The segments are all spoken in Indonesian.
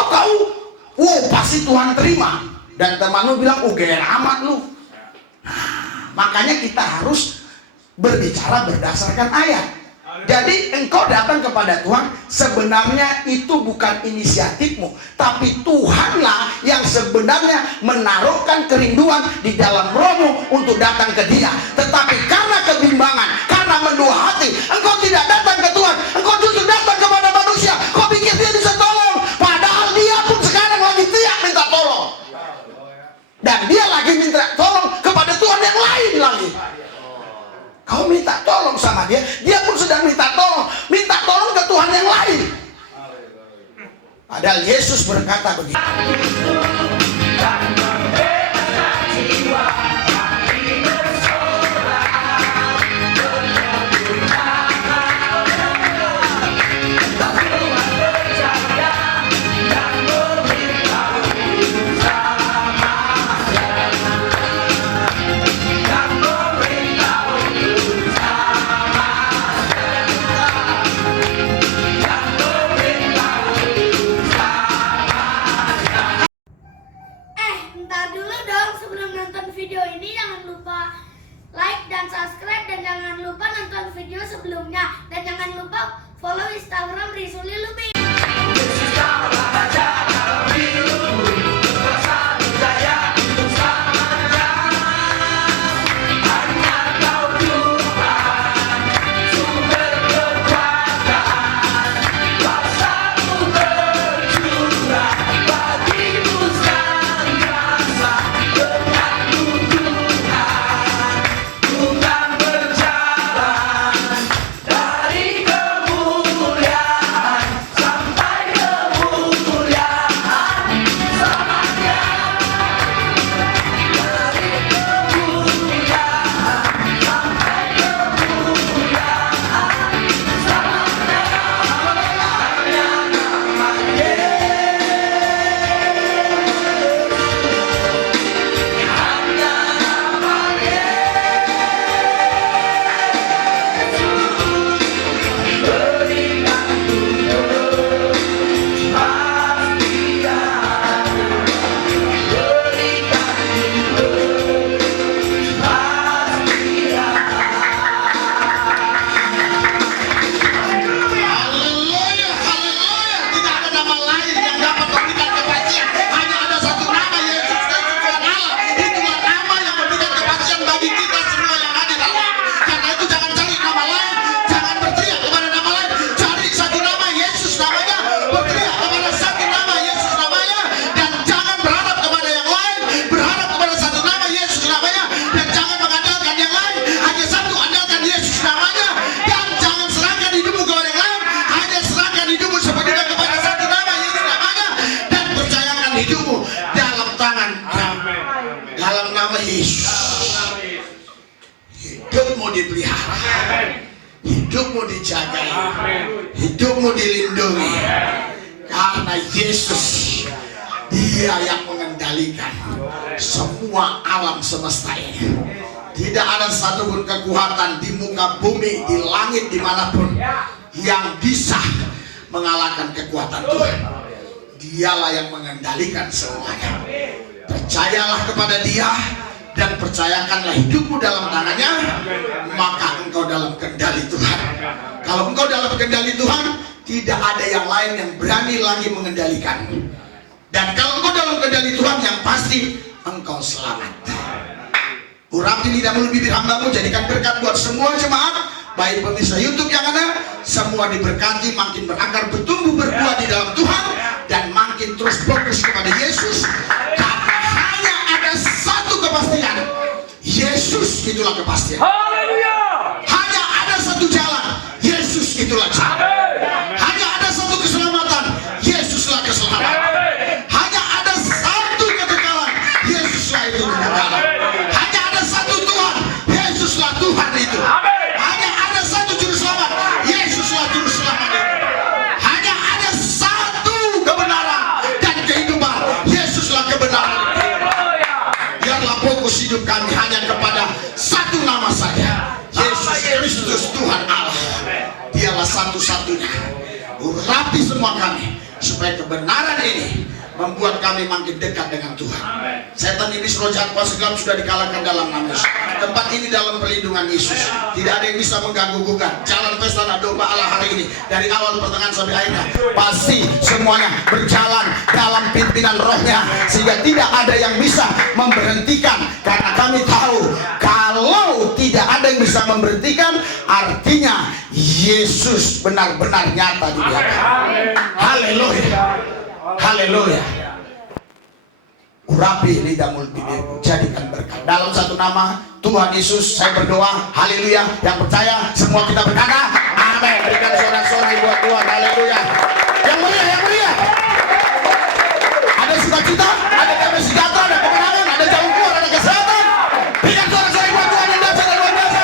atau kau pasti Tuhan terima, dan teman lu bilang GR amat lu. Makanya kita harus berbicara berdasarkan ayat. Jadi engkau datang kepada Tuhan, sebenarnya itu bukan inisiatifmu, tapi Tuhanlah yang sebenarnya menaruhkan kerinduan di dalam rohmu untuk datang ke Dia. Tetapi karena kebimbangan, karena mendua hati, engkau tidak datang ke Tuhan, engkau justru datang kepada manusia. Kau pikir dia bisa tolong, padahal dia pun sekarang lagi teriak minta tolong, dan dia lagi minta tolong kepada Tuhan yang lain lagi. Kau minta tolong sama dia, dia pun sedang minta tolong ke Tuhan yang lain. Padahal Yesus berkata begitu. Video ini jangan lupa like dan subscribe, dan jangan lupa nonton video sebelumnya, dan jangan lupa follow Instagram Rizuli Lubis. Hidupmu dipelihara, hidupmu dijaga, hidupmu dilindungi, karena Yesus, Dia yang mengendalikan semua alam semesta ini. Tidak ada satupun kekuatan di muka bumi, di langit, dimanapun yang bisa mengalahkan kekuatan Tuhan. Dialah yang mengendalikan semuanya. Percayalah kepada Dia dan percayakanlah hidupmu dalam tangannya, maka engkau dalam kendali Tuhan. Kalau engkau dalam kendali Tuhan, tidak ada yang lain yang berani lagi mengendalikan. Dan kalau engkau dalam kendali Tuhan, yang pasti engkau selamat. Urapi lidahmu bibir hambamu, jadikan berkat buat semua jemaat, baik pemirsa YouTube yang ada, semua diberkati, makin berakar, bertumbuh, berbuah di dalam Tuhan, dan makin terus fokus kepada Yesus. Karena hanya ada satu kepastian, Yesus itulah kepastian. Haleluya. Hanya ada satu jalan, Yesus itulah jalan. Hanya ada satu keselamatan, Yesuslah keselamatan. Hanya ada satu kekekalan, Yesuslah itu kekekalan. Hanya ada satu Tuhan, Yesuslah Tuhan itu. Hanya ada satu juru selamat, Yesuslah juru selamat itu. Hanya ada satu kebenaran dan kehidupan, Yesuslah kebenaran. Biarlah fokus hidup kami hanya kepada satu nama saja, Yesus Kristus Tuhan Allah. Dialah satu-satunya. Urapi semua kami, supaya kebenaran ini membuat kami makin dekat dengan Tuhan. Setan iblis roh jahat kuasa gelap sudah dikalahkan dalam nama Yesus. Tempat ini dalam perlindungan Yesus. Tidak ada yang bisa mengganggu gugat. Jalan pesta domba Allah hari ini dari awal pertengahan sampai akhirnya pasti semuanya berjalan dalam pimpinan rohnya, sehingga tidak ada yang bisa memberhentikan. Karena kami tahu kalau tidak ada yang bisa memberhentikan, artinya Yesus benar-benar nyata di belakang. Haleluya. Haleluya. Urapi lidahmu bibirmu, jadikan berkat. Dalam satu nama Tuhan Yesus saya berdoa. Haleluya. Yang percaya semua kita berkata amin. Berikan sorak-sorai buat Tuhan. Haleluya. Yang mulia, yang mulia. Ada sukacita, ada damai sejahtera, ada kemenangan, ada jalan keluar, ada kesehatan. Berikan sorak-sorai buat Tuhan yang dahsyat dan luar biasa.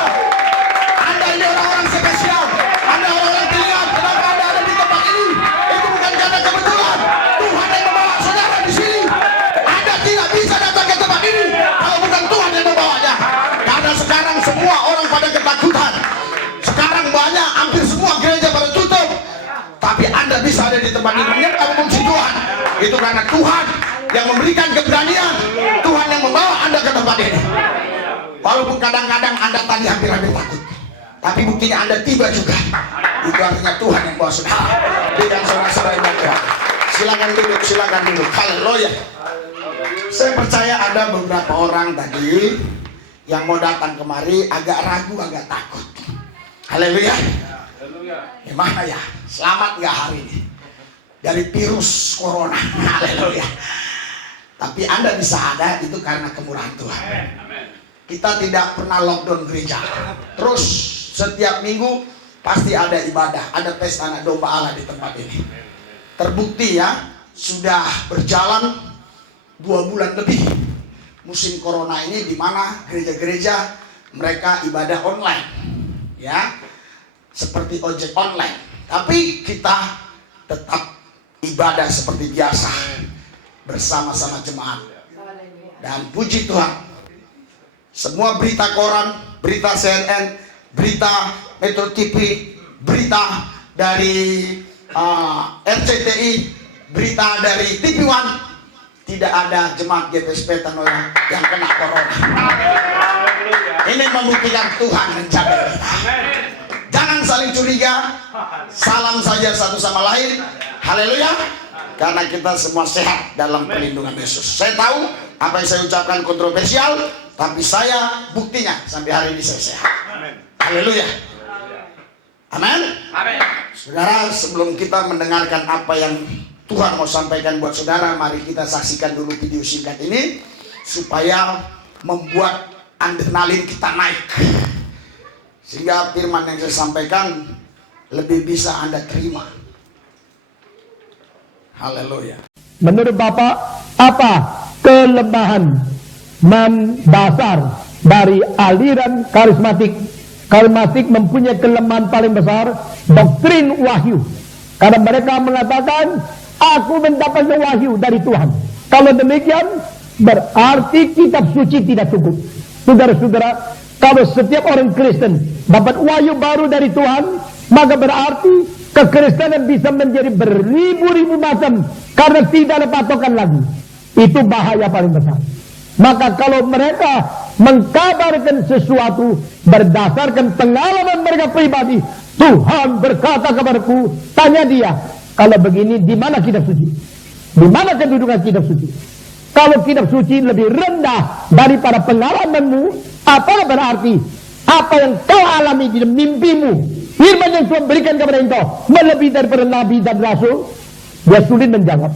Anda ini orang-orang spesial. Anda orang-orang terlihat. Kenapa Anda ada di tempat ini? Itu bukan karena kebetulan. Tuhan yang membawa saudara di sini. Anda tidak bisa datang ke tempat ini kalau bukan Tuhan yang membawanya. Karena sekarang semua orang pada ketakutan. Sekarang banyak, hampir semua gereja pada tutup. Tapi Anda bisa ada di tempat ini menyembah memuji Tuhan. Itu karena Tuhan yang memberikan keberanian. Tuhan yang membawa Anda ke tempat ini. Walaupun kadang-kadang Anda tadi hampir-hampir takut, tapi buktinya Anda tiba juga. Itu artinya Tuhan yang bawa saudara. Berikan sorak-sorai buat Tuhan. Silakan duduk, silakan duduk. Haleluya. Saya percaya ada beberapa orang tadi yang mau datang kemari agak ragu, agak takut. Haleluya. Gimana ya? Selamat nggak hari ini dari virus corona? Haleluya. Tapi Anda bisa ada itu karena kemurahan Tuhan. Kita tidak pernah lockdown gereja. Terus setiap minggu pasti ada ibadah, ada pesta anak domba Allah di tempat ini. Terbukti ya, sudah berjalan 2 bulan lebih musim corona ini, di mana gereja-gereja mereka ibadah online, ya, seperti ojek online. Tapi kita tetap ibadah seperti biasa bersama-sama jemaat. Dan puji Tuhan, semua berita koran, berita CNN, berita Metro TV, berita dari RCTI, berita dari TV One, tidak ada jemaat GPSP Tanoya yang kena corona. Ini membuktikan Tuhan menjaga kita. Jangan saling curiga, salam saja satu sama lain. Haleluya. Karena kita semua sehat dalam perlindungan Yesus. Saya tahu apa yang saya ucapkan kontroversial, tapi saya buktinya sampai hari ini saya sehat. Haleluya. Amin. Saudara, sebelum kita mendengarkan apa yang Tuhan mau sampaikan buat saudara, mari kita saksikan dulu video singkat ini supaya membuat adrenalin kita naik, sehingga firman yang saya sampaikan lebih bisa Anda terima. Haleluya. Menurut Bapak, apa kelemahan mendasar dari aliran karismatik? Karismatik mempunyai kelemahan paling besar, doktrin wahyu. Karena mereka mengatakan, aku mendapatkan wahyu dari Tuhan. Kalau demikian, berarti kitab suci tidak cukup. Saudara-saudara, kalau setiap orang Kristen dapat wahyu baru dari Tuhan, maka berarti kekristenan bisa menjadi beribu-ribu macam karena tidak ada patokan lagi. Itu bahaya paling besar. Maka kalau mereka mengkabarkan sesuatu berdasarkan pengalaman mereka pribadi, Tuhan berkata kepadaku, tanya dia, kalau begini di mana kitab suci? Di mana kedudukan kitab suci? Kalau kitab suci lebih rendah daripada pengalamanmu, apa berarti apa yang kau alami di mimpimu, firman yang Tuhan berikan kepada engkau melebihi daripada nabi dan rasul? Dia sulit menjawab.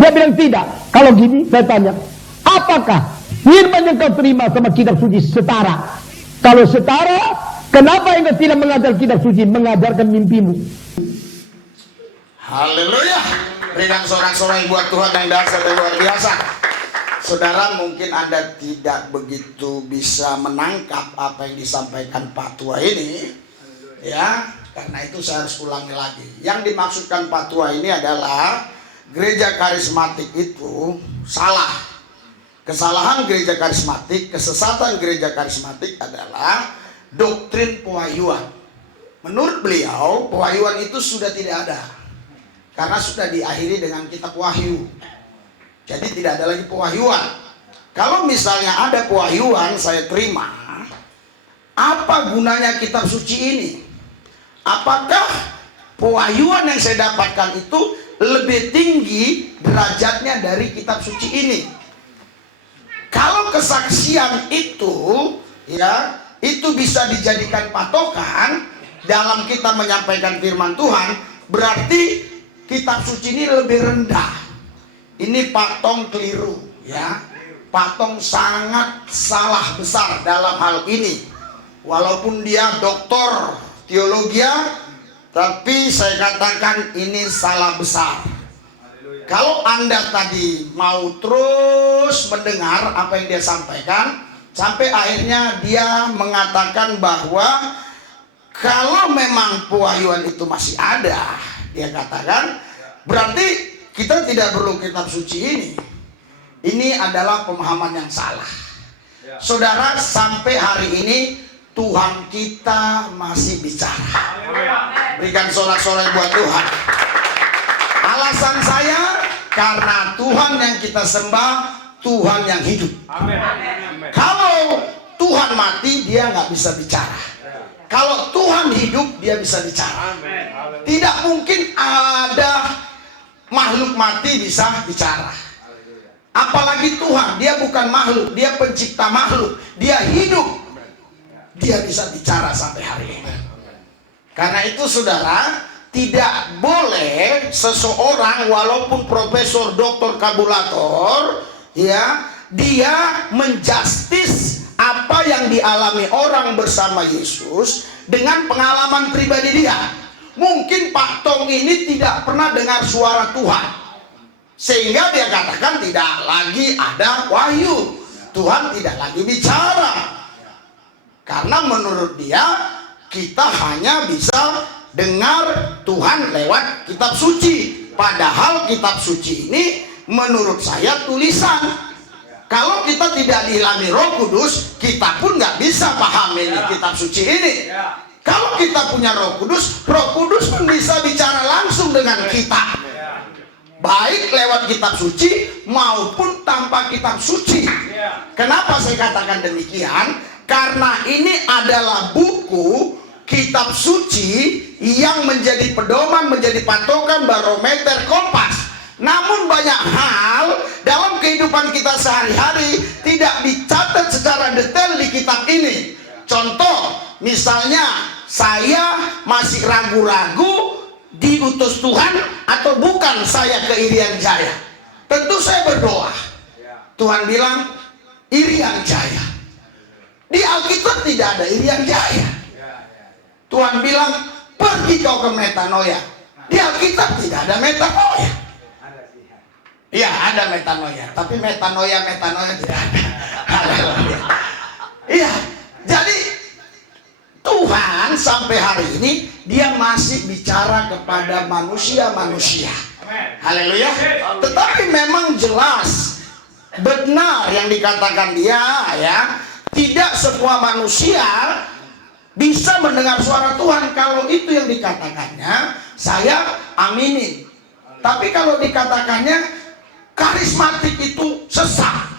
Dia bilang tidak. Kalau gini saya tanya, apakah firman yang kau terima sama kitab suci setara? Kalau setara, kenapa engkau tidak mengajar kitab suci, mengajarkan mimpimu? Haleluya. Berikan sorak-sorai buat Tuhan yang dahsyat dan luar biasa. Saudara, mungkin Anda tidak begitu bisa menangkap apa yang disampaikan Pak Tua ini, ya, karena itu saya harus ulangi lagi. Yang dimaksudkan Pak Tua ini adalah gereja karismatik itu salah. Kesalahan gereja karismatik, kesesatan gereja karismatik adalah doktrin pewahyuan. Menurut beliau, pewahyuan itu sudah tidak ada. karena sudah diakhiri dengan kitab Wahyu. Jadi tidak ada lagi pewahyuan. Kalau misalnya ada pewahyuan saya terima, apa gunanya kitab suci ini? Apakah pewahyuan yang saya dapatkan itu lebih tinggi derajatnya dari kitab suci ini? Kalau kesaksian itu ya, itu bisa dijadikan patokan dalam kita menyampaikan firman Tuhan, berarti kitab suci ini lebih rendah. Ini Pak Tong keliru ya. Pak Tong sangat salah besar dalam hal ini. Walaupun dia doktor teologi, tapi saya katakan ini salah besar. Kalau Anda tadi mau terus mendengar apa yang dia sampaikan, sampai akhirnya dia mengatakan bahwa kalau memang pewahyuan itu masih ada, dia katakan, berarti kita tidak perlu kitab suci ini. Ini adalah pemahaman yang salah. Saudara, sampai hari ini Tuhan kita masih bicara. Berikan sorak-sorai buat Tuhan. Alasan saya, karena Tuhan yang kita sembah, Tuhan yang hidup. Kalau Tuhan mati, dia nggak bisa bicara. Kalau Tuhan hidup, dia bisa bicara. Tidak mungkin ada makhluk mati bisa bicara. Apalagi Tuhan, dia bukan makhluk, dia pencipta makhluk, dia hidup. Dia bisa bicara sampai hari ini. Karena itu saudara, tidak boleh seseorang walaupun profesor, doktor, kabulator, ya, dia menjustis apa yang dialami orang bersama Yesus dengan pengalaman pribadi dia. Mungkin Pak Tong ini tidak pernah dengar suara Tuhan, sehingga dia katakan tidak lagi ada wahyu, Tuhan tidak lagi bicara. Karena menurut dia, kita hanya bisa dengar Tuhan lewat kitab suci. Padahal kitab suci ini menurut saya tulisan. Kalau kita tidak diilhami Roh Kudus, kita pun nggak bisa paham ini kitab suci ini. Kalau kita punya Roh Kudus pun bisa bicara langsung dengan kita, baik lewat kitab suci maupun tanpa kitab suci. Kenapa saya katakan demikian? Karena ini adalah buku kitab suci yang menjadi pedoman, menjadi patokan, barometer, kompas. Namun banyak hal dalam kehidupan kita sehari-hari tidak dicatat secara detail di kitab ini. Contoh, misalnya saya masih ragu-ragu diutus Tuhan atau bukan saya ke Irian Jaya. Tentu saya berdoa. Tuhan bilang Irian Jaya. Di Alkitab tidak ada Irian Jaya. Tuhan bilang pergi kau ke Metanoia. Di Alkitab tidak ada Metanoia. Iya, ada Metanoia, tapi metanoia tidak ada. Haleluya. Iya, jadi Tuhan sampai hari ini dia masih bicara kepada manusia-manusia. Haleluya. Tetapi memang jelas benar yang dikatakan dia, ya. Tidak semua manusia bisa mendengar suara Tuhan. Kalau itu yang dikatakannya, saya aminin. Tapi kalau dikatakannya karismatik itu sesat,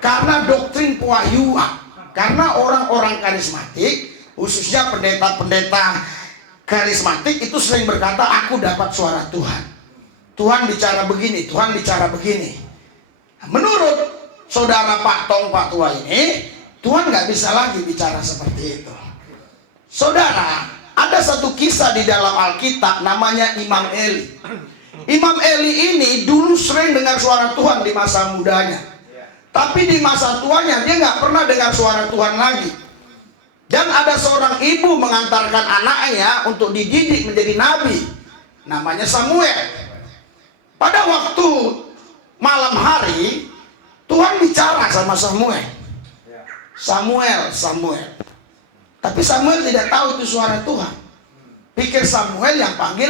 karena doktrin pewahyuan. Karena orang-orang karismatik, khususnya pendeta-pendeta karismatik itu sering berkata, aku dapat suara Tuhan. Tuhan bicara begini, Tuhan bicara begini. Menurut saudara Pak Tong, Pak Tua ini, Tuhan nggak bisa lagi bicara seperti itu. Saudara, ada satu kisah di dalam Alkitab namanya Imam Eli. Imam Eli ini dulu sering dengar suara Tuhan di masa mudanya. Tapi di masa tuanya dia nggak pernah dengar suara Tuhan lagi. Dan ada seorang ibu mengantarkan anaknya untuk dididik menjadi nabi. Namanya Samuel. Pada waktu malam hari, Tuhan bicara sama Samuel. Samuel. Tapi Samuel tidak tahu itu suara Tuhan. Pikir Samuel yang panggil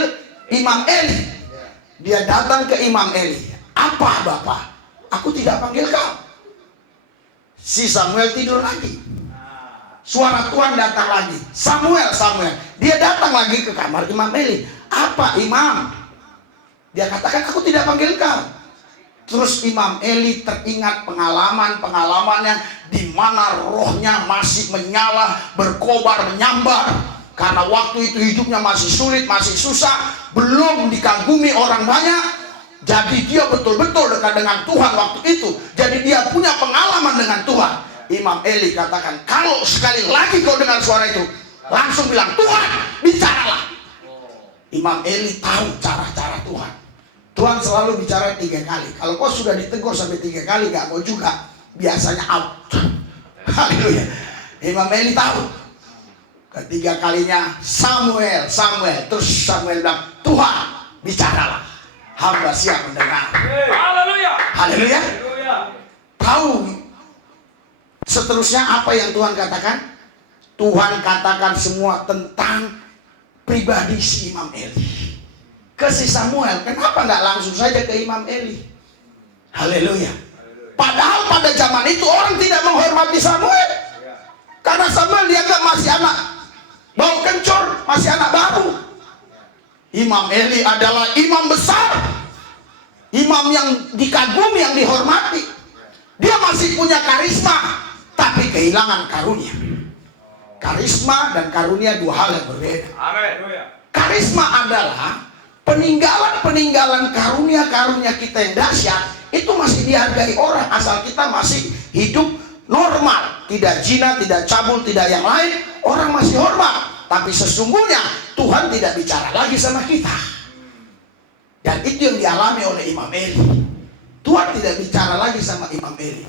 Imam Eli. Dia datang ke Imam Eli. Apa Bapak? Aku tidak panggil kau. Si Samuel tidur lagi. Suara Tuhan datang lagi. Samuel. Dia datang lagi ke kamar Imam Eli. Apa Imam? Dia katakan, aku tidak panggil kau. Terus Imam Eli teringat pengalaman-pengalamannya di mana rohnya masih menyala, berkobar, menyambar. Karena waktu itu hidupnya masih sulit, masih susah, belum dikagumi orang banyak. Jadi dia betul-betul dekat dengan Tuhan waktu itu. Jadi dia punya pengalaman dengan Tuhan. Imam Eli katakan, kalau sekali lagi kau dengar suara itu, langsung bilang, Tuhan, bicaralah. Imam Eli tahu cara-cara Tuhan. Tuhan selalu bicara 3 kali. Kalau kau sudah ditegur sampai 3 kali gak mau juga, biasanya out. Haleluya. Imam Eli tahu. Ketiga kalinya Samuel. Terus Samuel bilang, Tuhan, bicaralah. Hamba siap mendengar. Haleluya. Haleluya. Tahu seterusnya apa yang Tuhan katakan? Tuhan katakan semua tentang pribadi si Imam Eli. Ke si Samuel, kenapa nggak langsung saja ke Imam Eli? Haleluya. Padahal pada zaman itu orang tidak menghormati Samuel. Karena Samuel dianggap masih anak bau kencur, masih anak baru. Imam Eli adalah imam besar, imam yang dikagumi, yang dihormati. Dia masih punya karisma, tapi kehilangan karunia. Karisma dan karunia 2 hal yang berbeda. Karisma adalah peninggalan karunia kita yang dahsyat. Itu masih dihargai orang asal kita masih hidup normal, tidak zina, tidak cabul, tidak yang lain, orang masih hormat. Tapi sesungguhnya Tuhan tidak bicara lagi sama kita. Dan itu yang dialami oleh Imam Eli. Tuhan tidak bicara lagi sama Imam Eli.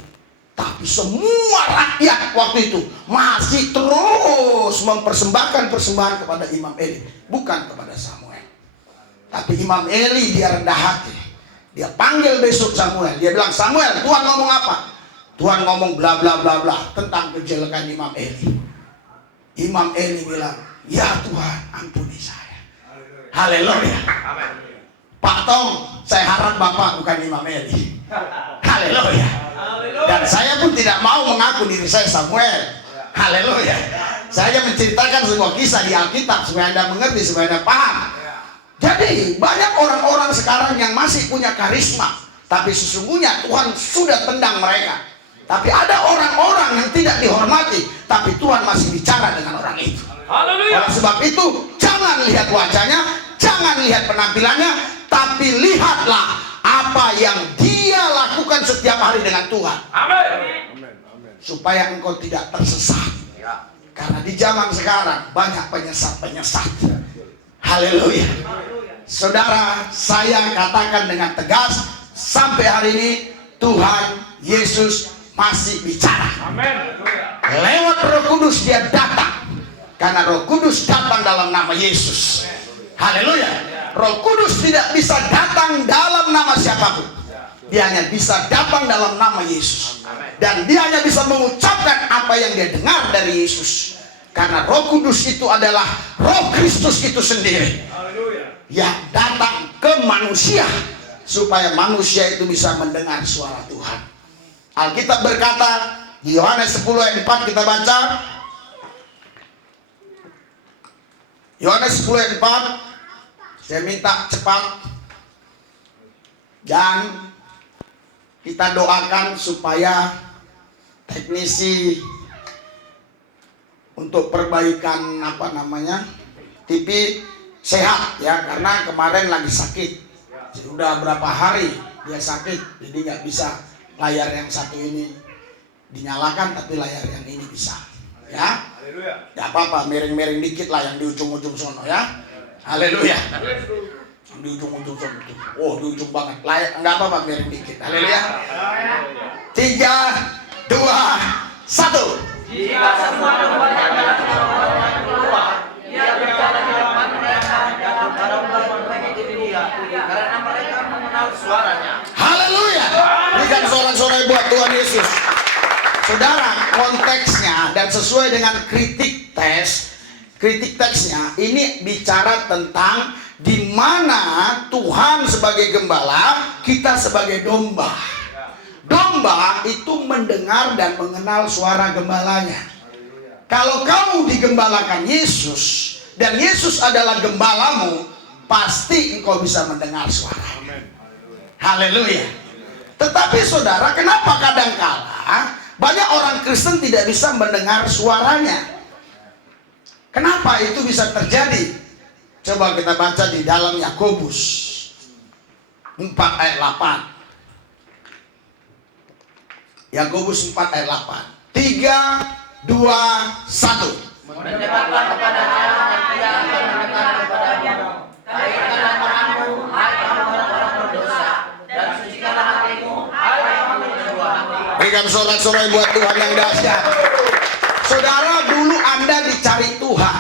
Tapi semua rakyat waktu itu masih terus mempersembahkan persembahan kepada Imam Eli, bukan kepada Samuel. Tapi Imam Eli dia rendah hati. Dia panggil besok Samuel. Dia bilang, Samuel, Tuhan ngomong apa? Tuhan ngomong bla bla bla bla tentang kejelekan Imam Eli. Imam Eli bilang, ya Tuhan, ampuni saya. Haleluya. Pak Tong, saya harap Bapak bukan Imam Eli. Haleluya. Dan saya pun tidak mau mengaku diri saya Samuel. Haleluya. Saya menceritakan sebuah kisah di Alkitab supaya Anda mengerti, supaya Anda paham. Jadi banyak orang-orang sekarang yang masih punya karisma, tapi sesungguhnya Tuhan sudah tendang mereka. Tapi ada orang-orang yang tidak dihormati, tapi Tuhan masih bicara dengan orang itu. Haleluya. Oleh sebab itu, jangan lihat wajahnya, jangan lihat penampilannya, tapi lihatlah apa yang dia lakukan setiap hari dengan Tuhan. Amin. Supaya engkau tidak tersesat. Karena di zaman sekarang banyak penyesat-penyesat. Haleluya. Saudara, saya katakan dengan tegas, sampai hari ini Tuhan Yesus masih bicara. Amin. Lewat Roh Kudus dia datang. Karena Roh Kudus datang dalam nama Yesus. Haleluya. Roh Kudus tidak bisa datang dalam nama siapapun. Dia hanya bisa datang dalam nama Yesus. Dan dia hanya bisa mengucapkan apa yang dia dengar dari Yesus. Karena Roh Kudus itu adalah Roh Kristus itu sendiri yang datang ke manusia supaya manusia itu bisa mendengar suara Tuhan. Alkitab berkata di Yohanes 10 ayat 4, kita baca Yohanes 10 ayat 4. Saya minta cepat dan kita doakan supaya teknisi untuk perbaikan TV sehat ya, karena kemarin lagi sakit. Sudah berapa hari dia sakit, jadi nggak bisa layar yang satu ini dinyalakan, tapi layar yang ini bisa ya. Nggak apa-apa, miring-miring dikit lah yang di ujung-ujung sono ya. Haleluya. Yang di ujung-ujung sono tuh. Oh, di ujung banget. Layar nggak apa-apa, miring dikit. Haleluya. 3, 2, 1. Jika semua kebanyakan orang keluar, dia berkata di depan mereka dalam barang-barang mereka di dia, karena mereka mengenal suaranya. Haleluya. Berikan sorak-sorai buat Tuhan Yesus. Saudara, konteksnya dan sesuai dengan kritik teksnya ini bicara tentang di mana Tuhan sebagai gembala, kita sebagai domba. Domba itu mendengar dan mengenal suara gembalanya. Kalau kamu digembalakan Yesus dan Yesus adalah gembalamu, pasti engkau bisa mendengar suara. Haleluya. Tetapi saudara, kenapa kadangkala banyak orang Kristen tidak bisa mendengar suaranya? Kenapa itu bisa terjadi? Coba kita baca di dalam Yakobus 4 ayat 8. Yakobus 4 ayat 8. 3, 2, 1. Mendekatlah kepada Allah dan tidak akan mendekat kepadamu. Taikkanlah tanganmu, hai kamu orang-orang berdosa, dan sucikanlah hatimu, hai kamu berdua hati. Berikan sorak-sorai buat Tuhan yang dahsyat. Saudara, dulu Anda dicari Tuhan.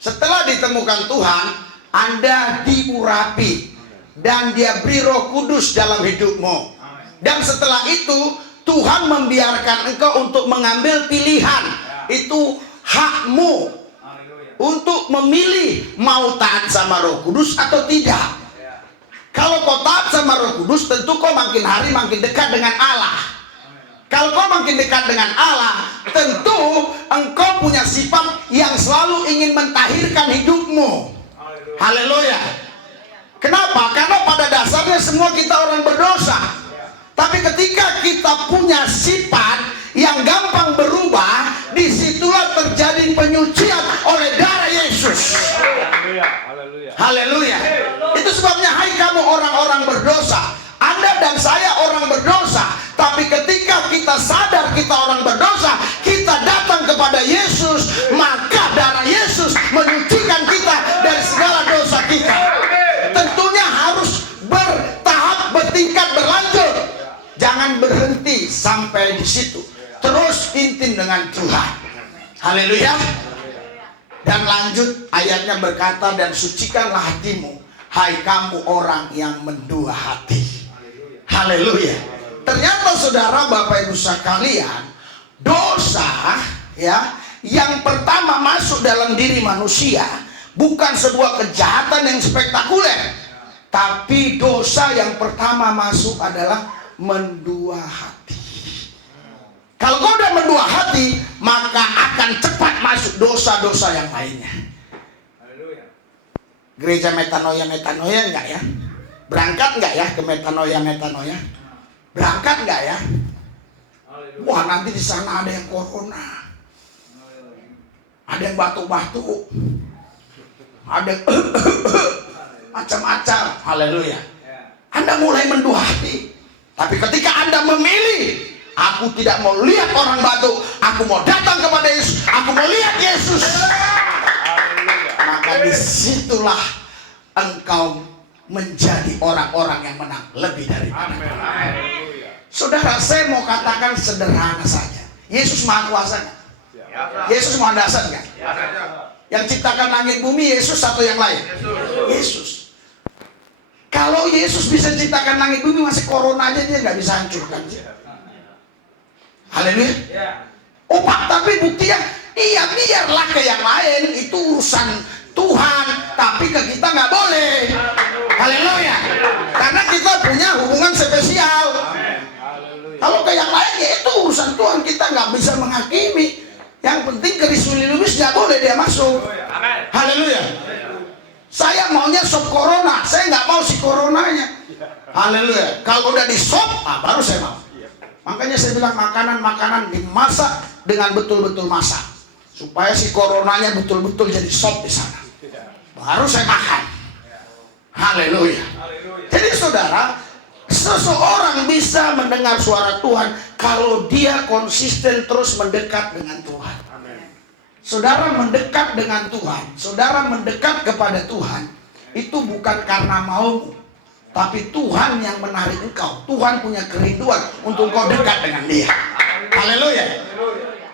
Setelah ditemukan Tuhan, Anda diurapi dan Dia beri Roh Kudus dalam hidupmu. Dan setelah itu Tuhan membiarkan engkau untuk mengambil pilihan. Itu hakmu untuk memilih mau taat sama Roh Kudus atau tidak. Kalau kau taat sama Roh Kudus, tentu kau makin hari makin dekat dengan Allah. Kalau kau makin dekat dengan Allah, tentu engkau punya sifat yang selalu ingin mentahirkan hidupmu. Haleluya. Kenapa? Karena pada dasarnya semua kita orang berdosa. Tapi ketika kita punya sifat yang gampang berubah, disitulah terjadi penyucian oleh darah Yesus. Haleluya. Itu sebabnya, hai kamu orang-orang berdosa. Anda dan saya orang berdosa. Tapi ketika kita sadar kita orang berdosa, kita datang kepada Yesus, maka darah Yesus menyucikan kita dari segala dosa kita. Tentunya harus bertahap, bertingkat, berlanjut. Jangan berhenti sampai di situ. Terus intim dengan Tuhan. Haleluya. Dan lanjut ayatnya berkata, dan sucikanlah hatimu, hai kamu orang yang mendua hati. Haleluya. Ternyata saudara, Bapak Ibu sekalian, dosa ya yang pertama masuk dalam diri manusia bukan sebuah kejahatan yang spektakuler, tapi dosa yang pertama masuk adalah mendua hati. Kalau kau udah mendua hati, maka akan cepat masuk dosa-dosa yang lainnya. Gereja metanoia enggak ya? Berangkat enggak ya ke metanoia? Berangkat enggak ya? Wah, nanti di sana ada yang corona, ada yang batuk-batuk, ada yang macam-macam. Haleluya. Anda mulai mendua hati. Tapi ketika Anda memilih, aku tidak mau lihat orang batuk, aku mau datang kepada Yesus, aku mau lihat Yesus, maka disitulah engkau menjadi orang-orang yang menang lebih dari saudara. Saya mau katakan sederhana saja. Yesus Maha Kuasa kan? Yesus Maha Dasar kan? Yang ciptakan langit bumi Yesus atau yang lain? Yesus. Kalau Yesus bisa ciptakan langit bumi, masih corona aja dia nggak bisa hancurkan. Haleluya. Oh Pak, tapi buktinya iya, biarlah ke yang lain, itu urusan Tuhan, tapi ke kita nggak boleh. Haleluya. Karena kita punya hubungan spesial. Kalau ke yang lain ya itu urusan Tuhan, kita nggak bisa menghakimi. Yang penting keris Willy-Lubis nggak boleh dia masuk. Haleluya. Saya maunya sop corona, saya nggak mau si coronanya. Haleluya. Kalau udah di sop, baru saya mau. Makanya saya bilang makanan-makanan dimasak dengan betul-betul masak, supaya si coronanya betul-betul jadi sop di sana. Baru saya makan. Haleluya. Jadi saudara, seseorang bisa mendengar suara Tuhan kalau dia konsisten terus mendekat dengan Tuhan. Saudara mendekat dengan Tuhan, saudara mendekat kepada Tuhan, itu bukan karena maumu, tapi Tuhan yang menarik engkau. Tuhan punya kerinduan untuk engkau dekat dengan Dia. Haleluya.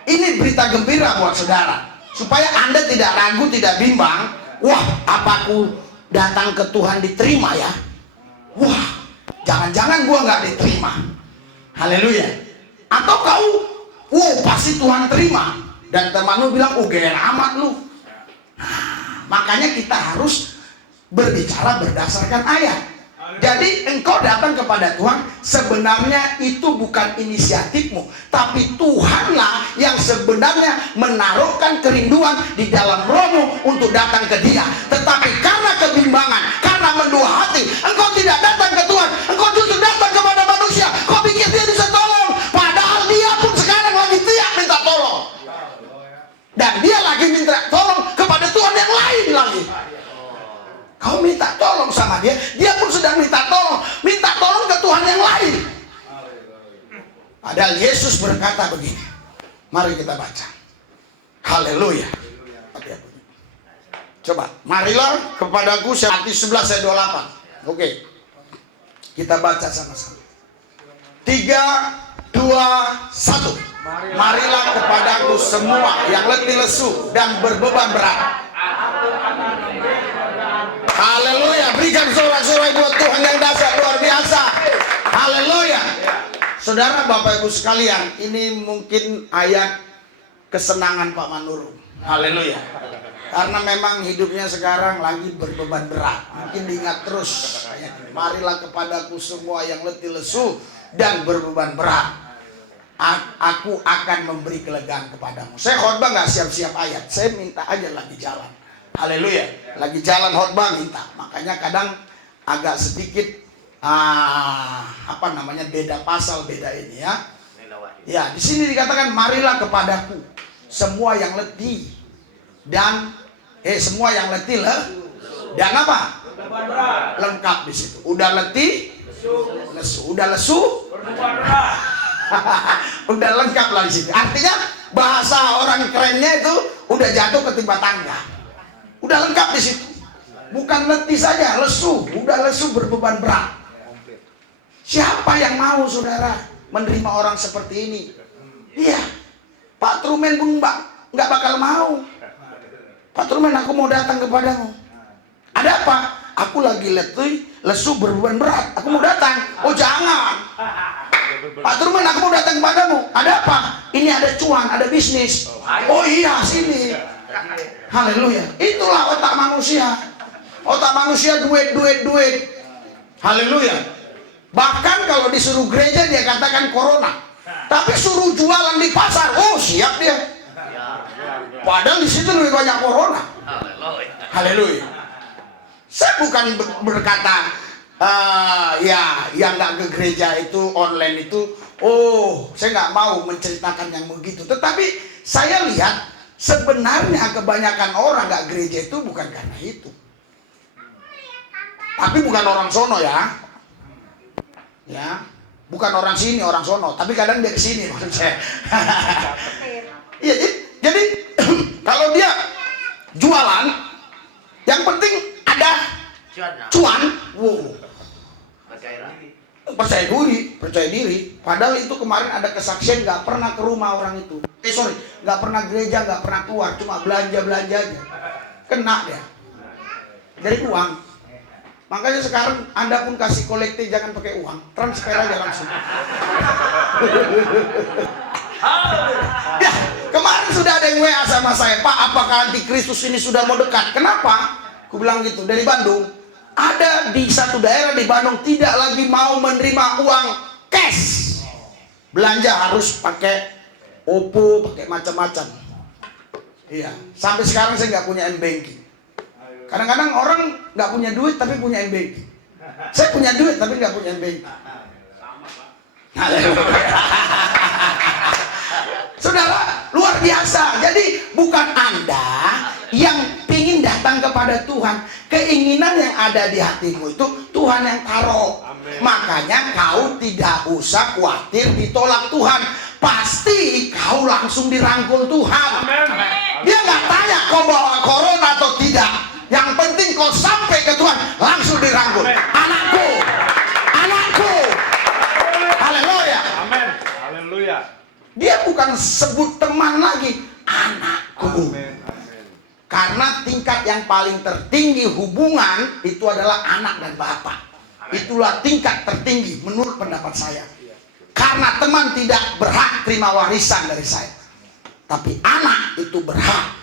Ini berita gembira buat saudara, supaya Anda tidak ragu, tidak bimbang. Wah, apa aku datang ke Tuhan diterima ya? Wah, jangan-jangan gua nggak diterima. Haleluya. Atau kau, pasti Tuhan terima. Dan teman lu bilang, GR amat lu. Nah, makanya kita harus berbicara berdasarkan ayat. Jadi engkau datang kepada Tuhan, sebenarnya itu bukan inisiatifmu, tapi Tuhanlah yang sebenarnya menaruhkan kerinduan di dalam rohmu untuk datang ke Dia. Tetapi karena kebimbangan, karena karena mendua hati engkau tidak datang ke Tuhan, engkau justru datang kepada manusia. Kau pikir dia bisa tolong, padahal dia pun sekarang lagi teriak minta tolong. Dan dia lagi minta tolong kepada Tuhan yang lain lagi. Kau minta tolong sama dia, dia pun sedang minta tolong ke Tuhan yang lain. Padahal Yesus berkata begini. Mari kita baca. Haleluya. Coba, marilah kepadaku, Matius 11 ayat 28. Oke. Kita baca sama-sama. 3, 2, 1. Marilah kepadaku semua yang letih lesu dan berbeban berat. Haleluya. Berikan sorak-sorai buat Tuhan yang dahsyat luar biasa. Haleluya. Saudara, Bapak Ibu sekalian, ini mungkin ayat kesenangan Pak Manurung. Haleluya. Karena memang hidupnya sekarang lagi berbeban berat. Mungkin diingat terus ayat ini. Marilah kepadaku semua yang letih lesu dan berbeban berat. Aku akan memberi kelegaan kepadamu. Saya khotbah nggak siap-siap ayat. Saya minta aja lagi jalan. Haleluya. Lagi jalan khotbah minta. Makanya kadang agak sedikit beda pasal, beda ini ya. Ya, di sini dikatakan marilah kepadaku semua yang letih dan semua yang letih dan apa? Lengkap di situ. Udah letih, lesu. Udah lesu, udah lengkap lah di situ. Artinya bahasa orang kerennya itu udah jatuh ketimpa tangga. Udah lengkap di situ. Bukan letih saja, lesu. Udah lesu berbeban berat. Siapa yang mau saudara menerima orang seperti ini? Iya, Pak Truman pun nggak bakal mau. Pak Truman, aku mau datang kepadamu. Ada apa? Aku lagi letih, lesu, berbeban berat. Aku mau datang. Oh jangan. Pak Truman, aku mau datang kepadamu. Ada apa? Ini ada cuan, ada bisnis. Oh iya, sini. Haleluya. Itulah otak manusia. Otak manusia duit. Haleluya. Bahkan kalau disuruh gereja dia katakan corona. Tapi suruh jualan di pasar, oh siap dia. Padahal di situ lebih banyak corona. Haleluya. Saya bukan berkata yang nggak ke gereja itu online itu, saya nggak mau menceritakan yang begitu. Tetapi saya lihat sebenarnya kebanyakan orang nggak gereja itu bukan karena itu. Tapi bukan orang sono ya. Ya, bukan orang sini, orang sono. Tapi kadang dia kesini maksud saya. Iya, jadi kalau dia jualan, yang penting ada cuan. Wow. Percaya diri. Padahal itu kemarin ada kesaksian nggak pernah ke rumah orang itu. Nggak pernah gereja, nggak pernah keluar, cuma belanja aja. Kena dia dari uang. Makanya sekarang Anda pun kasih kolektif jangan pakai uang, transfer aja langsung. Ya, kemarin sudah ada yang WA sama saya, Pak, apakah antikristus ini sudah mau dekat? Kenapa? Aku bilang gitu, dari Bandung. Ada di satu daerah di Bandung tidak lagi mau menerima uang cash. Belanja harus pakai OPPO, pakai macam-macam. Iya, sampai sekarang saya nggak punya M-Banking. Kadang-kadang orang nggak punya duit tapi punya M-Banking. Saya punya duit tapi nggak punya M-Banking. Saudara, luar biasa. Jadi bukan Anda yang ingin datang kepada Tuhan. Keinginan yang ada di hatimu itu Tuhan yang taruh. Makanya kau tidak usah khawatir ditolak Tuhan. Pasti kau langsung dirangkul Tuhan. Dia nggak tanya kau bawa corona atau tidak. Yang penting kau sampai ke Tuhan langsung dirangkul. Anakku. Haleluya. Amin. Haleluya. Dia bukan sebut teman lagi, anakku. Amin. Karena tingkat yang paling tertinggi hubungan itu adalah anak dan bapak. Itulah tingkat tertinggi menurut pendapat saya. Karena teman tidak berhak terima warisan dari saya, tapi anak itu berhak.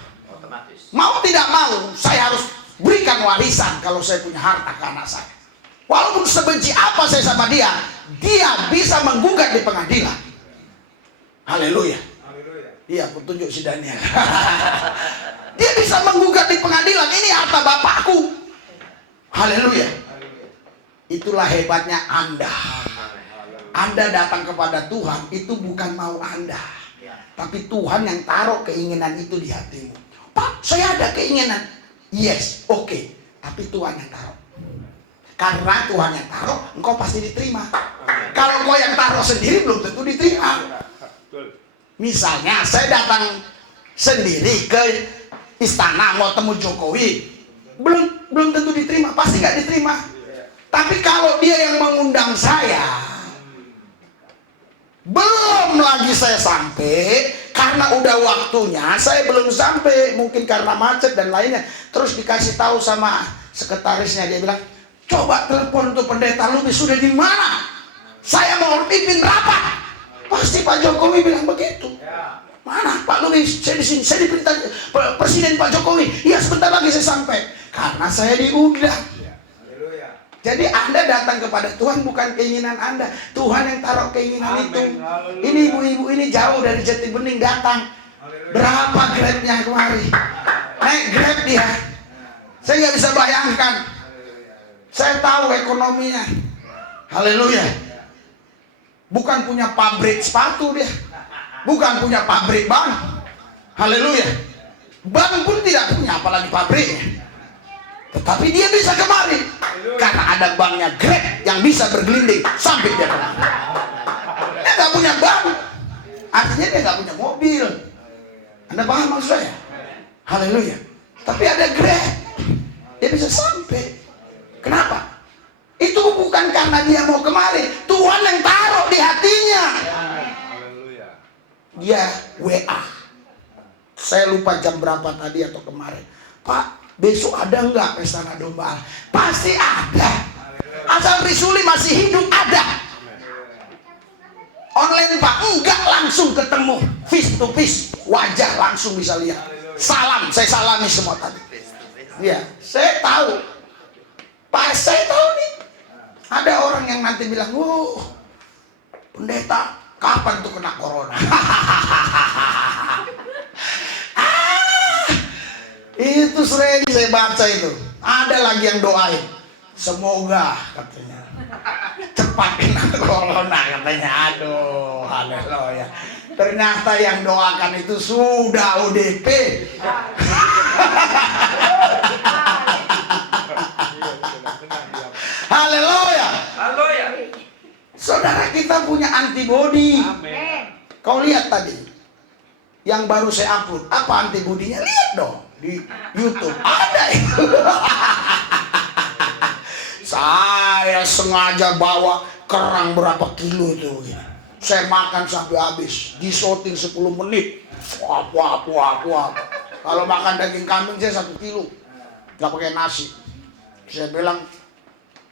Mau tidak mau, saya harus berikan warisan kalau saya punya harta ke anak saya. Walaupun sebenci apa saya sama dia, dia bisa menggugat di pengadilan. Haleluya. Iya, petunjuk si Daniel. Dia bisa menggugat di pengadilan, ini harta bapakku. Haleluya. Itulah hebatnya Anda. Anda datang kepada Tuhan itu bukan mau Anda, tapi Tuhan yang taruh keinginan itu di hatimu. Pak, saya ada keinginan. Yes, oke. Tapi Tuhan yang taruh. Karena Tuhan yang taruh, engkau pasti diterima. Kalau engkau yang taruh sendiri belum tentu diterima. Misalnya saya datang sendiri ke istana mau temu Jokowi, belum tentu diterima, pasti nggak diterima. Tapi kalau dia yang mengundang saya, belum lagi saya sampai, karena udah waktunya saya belum sampai, mungkin karena macet dan lainnya, terus dikasih tahu sama sekretarisnya, dia bilang, coba telepon untuk pendeta Lubis, sudah di mana? Saya mau pimpin rapat. Pasti Pak Jokowi bilang begitu. Mana Pak Lubis? Saya di sini, saya diperintah Presiden Pak Jokowi. Iya, sebentar lagi saya sampai. Karena saya diundang. Jadi Anda datang kepada Tuhan bukan keinginan Anda. Tuhan yang taruh keinginan itu. Ini ibu-ibu ini jauh dari Jati Bening datang. Berapa Grab-nya kemari? Naik Grab dia. Saya nggak bisa bayangkan. Saya tahu ekonominya. Haleluya. Bukan punya pabrik sepatu dia. Bukan punya pabrik bank. Haleluya. Bank pun tidak punya, apalagi pabriknya. Tetapi dia bisa kemari karena ada banknya Grab yang bisa bergelinding sampai dia kemari. Dia nggak punya bank, artinya dia nggak punya mobil. Anda paham maksud saya? Haleluya. Tapi ada Grab, dia bisa sampai. Kenapa? Itu bukan karena dia mau kemari, Tuhan yang taruh di hatinya. Dia WA. Saya lupa jam berapa tadi atau kemarin. Pak, besok ada nggak pesta domba? Pasti ada. Asal Risuli masih hidup ada. Online Pak, enggak, langsung ketemu, face to face, wajah langsung bisa lihat. Salam, saya salami semua tadi. Ya, saya tahu. Pak, saya tahu nih. Ada orang yang nanti bilang, pendeta, kapan tuh kena corona? Itu sering saya baca itu. Ada lagi yang doain, semoga katanya cepat kena corona katanya. Aduh, haleluya. Ternyata yang doakan itu sudah ODP. Haleluya. Haleluya. Saudara kita punya antibodi. Kau lihat tadi yang baru saya upload, apa antibodinya? Lihat dong di YouTube, ada itu. Saya sengaja bawa kerang berapa kilo itu. Saya makan sampai habis, di shooting 10 menit. Wah. Kalau makan daging kambing saya 1 kilo, nggak pakai nasi. Saya bilang,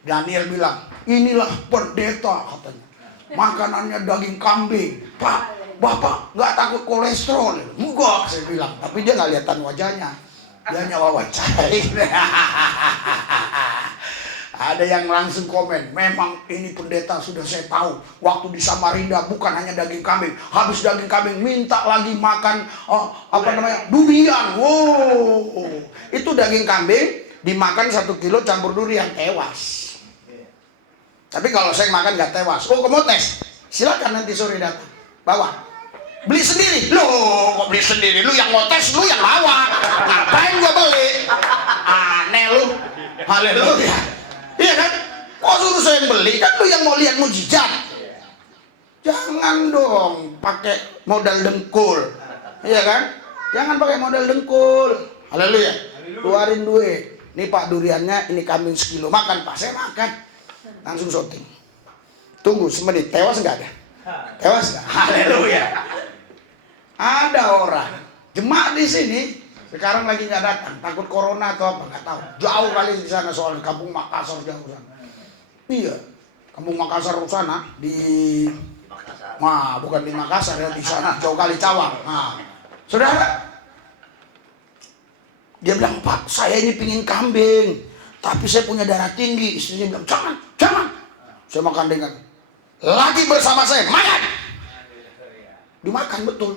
Daniel bilang, inilah pendeta katanya. Makanannya daging kambing. Pak, Bapak nggak takut kolesterol? Enggak, saya bilang. Tapi dia nggak lihatan wajahnya. Dia hanya wawancara. Ada yang langsung komen, memang ini pendeta sudah saya tahu. Waktu di Samarinda bukan hanya daging kambing. Habis daging kambing minta lagi makan durian. Wow, itu daging kambing dimakan 1 kilo campur durian, tewas. Tapi kalau saya makan nggak tewas. Oh, kamu tes? Silakan nanti sore datang. Bawa. Beli sendiri. Loh, kok beli sendiri? Lu yang mau tes, lu yang bawa. Ngapain gua beli? Aneh lu. Haleluya. Iya kan? Kok suruh saya yang beli? Kan lu yang mau lihat mujizat. Jangan dong pakai modal dengkul. Iya kan? Jangan pakai modal dengkul. Haleluya. Keluarin duit. Ini Pak duriannya, ini kambing sekilo. Makan Pak, saya makan. Langsung syuting. Tunggu semenit, tewas nggak ada? Tewas nggak? Haleluya. Ada orang jemaat di sini sekarang lagi nggak datang, takut corona atau apa nggak tahu. Jauh kali di sana, soalnya kampung Makassar jauh sana. Iya, kampung Makassar sana di bukan di Makassar ya, di sana jauh kali Cawang. Saudara, dia bilang, Pak, saya ini pingin kambing, tapi saya punya darah tinggi. Istrinya bilang, jangan. Saya makan dengan lagi bersama saya, mayat. Dimakan betul.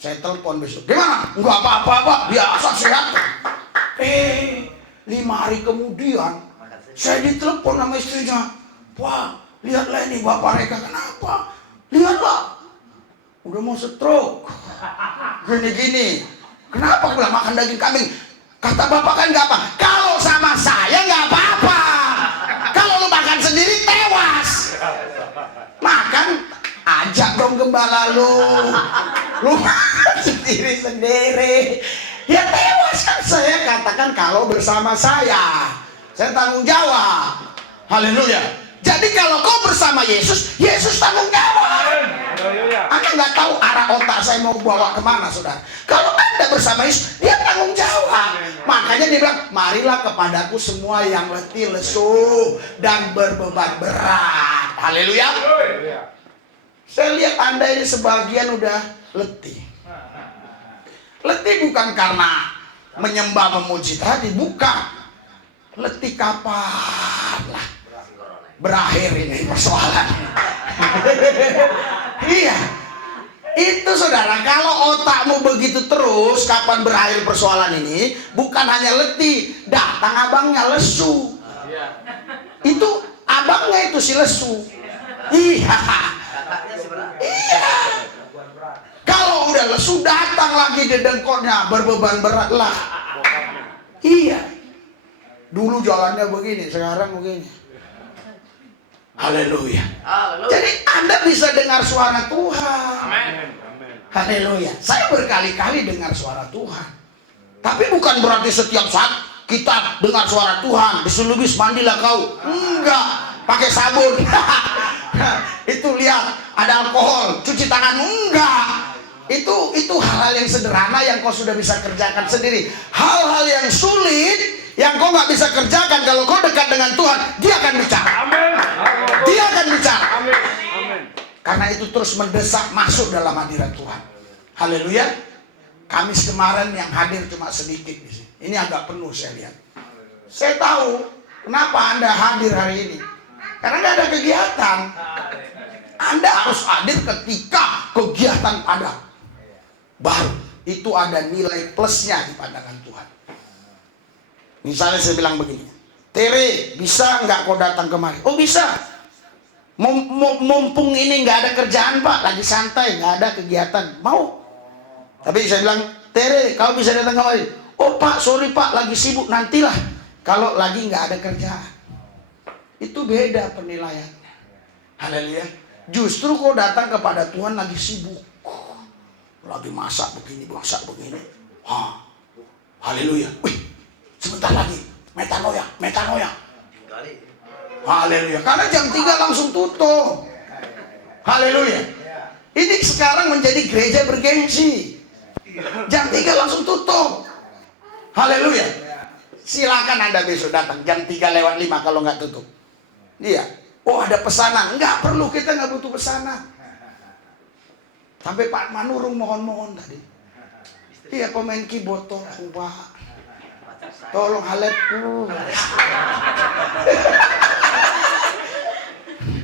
Saya telepon besok, gimana? Enggak apa-apa, biasa sehat. 5 hari kemudian saya ditelepon sama istrinya. Wah, lihatlah ini Bapak Reka kenapa? Lihatlah, udah mau stroke. Gini-gini. Kenapa? Aku bilang makan daging kambing. Kata Bapak kan nggak apa. Kalau sama saya nggak apa-apa. Kalau lu makan sendiri tewas. Makan, ajak dong gembala lu. Lu makan sendiri-sendiri. Ya tewas kan. Saya katakan kalau bersama saya tanggung jawab. Haleluya. Jadi kalau kau bersama Yesus, Yesus tanggung jawab. Anda nggak tahu arah otak saya mau bawa kemana, saudara. Kalau Anda bersama Yesus, dia tanggung jawab. Makanya dia bilang, marilah kepadaku semua yang letih, lesu, dan berbeban berat. Haleluya. Saya lihat Anda ini sebagian udah letih. Letih bukan karena menyembah memuji tadi, bukan. Letih kapan lah berakhir ini persoalan. Iya, itu saudara, kalau otakmu begitu terus, kapan berakhir persoalan ini? Bukan hanya letih, datang abangnya lesu. Itu abangnya itu si lesu. Iya. Iya. Kalau udah lesu, datang lagi di dengkotnya, berbeban berat lah. Iya. Dulu jalannya begini, sekarang begini. Haleluya. Jadi Anda bisa dengar suara Tuhan. Haleluya. Saya berkali-kali dengar suara Tuhan. Tapi bukan berarti setiap saat kita dengar suara Tuhan, diselubis mandilah kau. Enggak, pakai sabun. Itu lihat, ada alkohol, cuci tangan. Enggak. Itu hal-hal yang sederhana yang kau sudah bisa kerjakan sendiri. Hal-hal yang sulit yang kau nggak bisa kerjakan, kalau kau dekat dengan Tuhan, dia akan bicara. Amin. Dia akan bicara. Amin. Karena itu terus mendesak masuk dalam hadirat Tuhan. Haleluya. Kamis kemarin yang hadir cuma sedikit di sini. Ini agak penuh saya lihat. Saya tahu kenapa Anda hadir hari ini. Karena nggak ada kegiatan. Anda harus hadir ketika kegiatan ada. Baru itu ada nilai plusnya di pandangan Tuhan. Misalnya saya bilang begini, Tere, bisa nggak kau datang kemari? Oh bisa. Mumpung ini nggak ada kerjaan Pak, lagi santai, nggak ada kegiatan, mau. Tapi saya bilang, Tere, kau bisa datang kemari? Oh Pak, sorry Pak, lagi sibuk, nantilah. Kalau lagi nggak ada kerjaan, itu beda penilaiannya. Haleluya. Justru kau datang kepada Tuhan lagi sibuk, lagi masak begini. Haleluya. Wih, sebentar lagi metanoia. Haleluya. Karena jam 3 langsung tutup. Haleluya. Ini sekarang menjadi gereja bergengsi. Jam 3 langsung tutup. Haleluya. Silakan Anda besok datang jam 3:05 kalau nggak tutup. Iya. Oh ada pesanan. Nggak perlu, kita nggak butuh pesanan. Sampai Pak Manurung mohon tadi. Iya, pemain keyboard tolong Pak. Tolong haletku.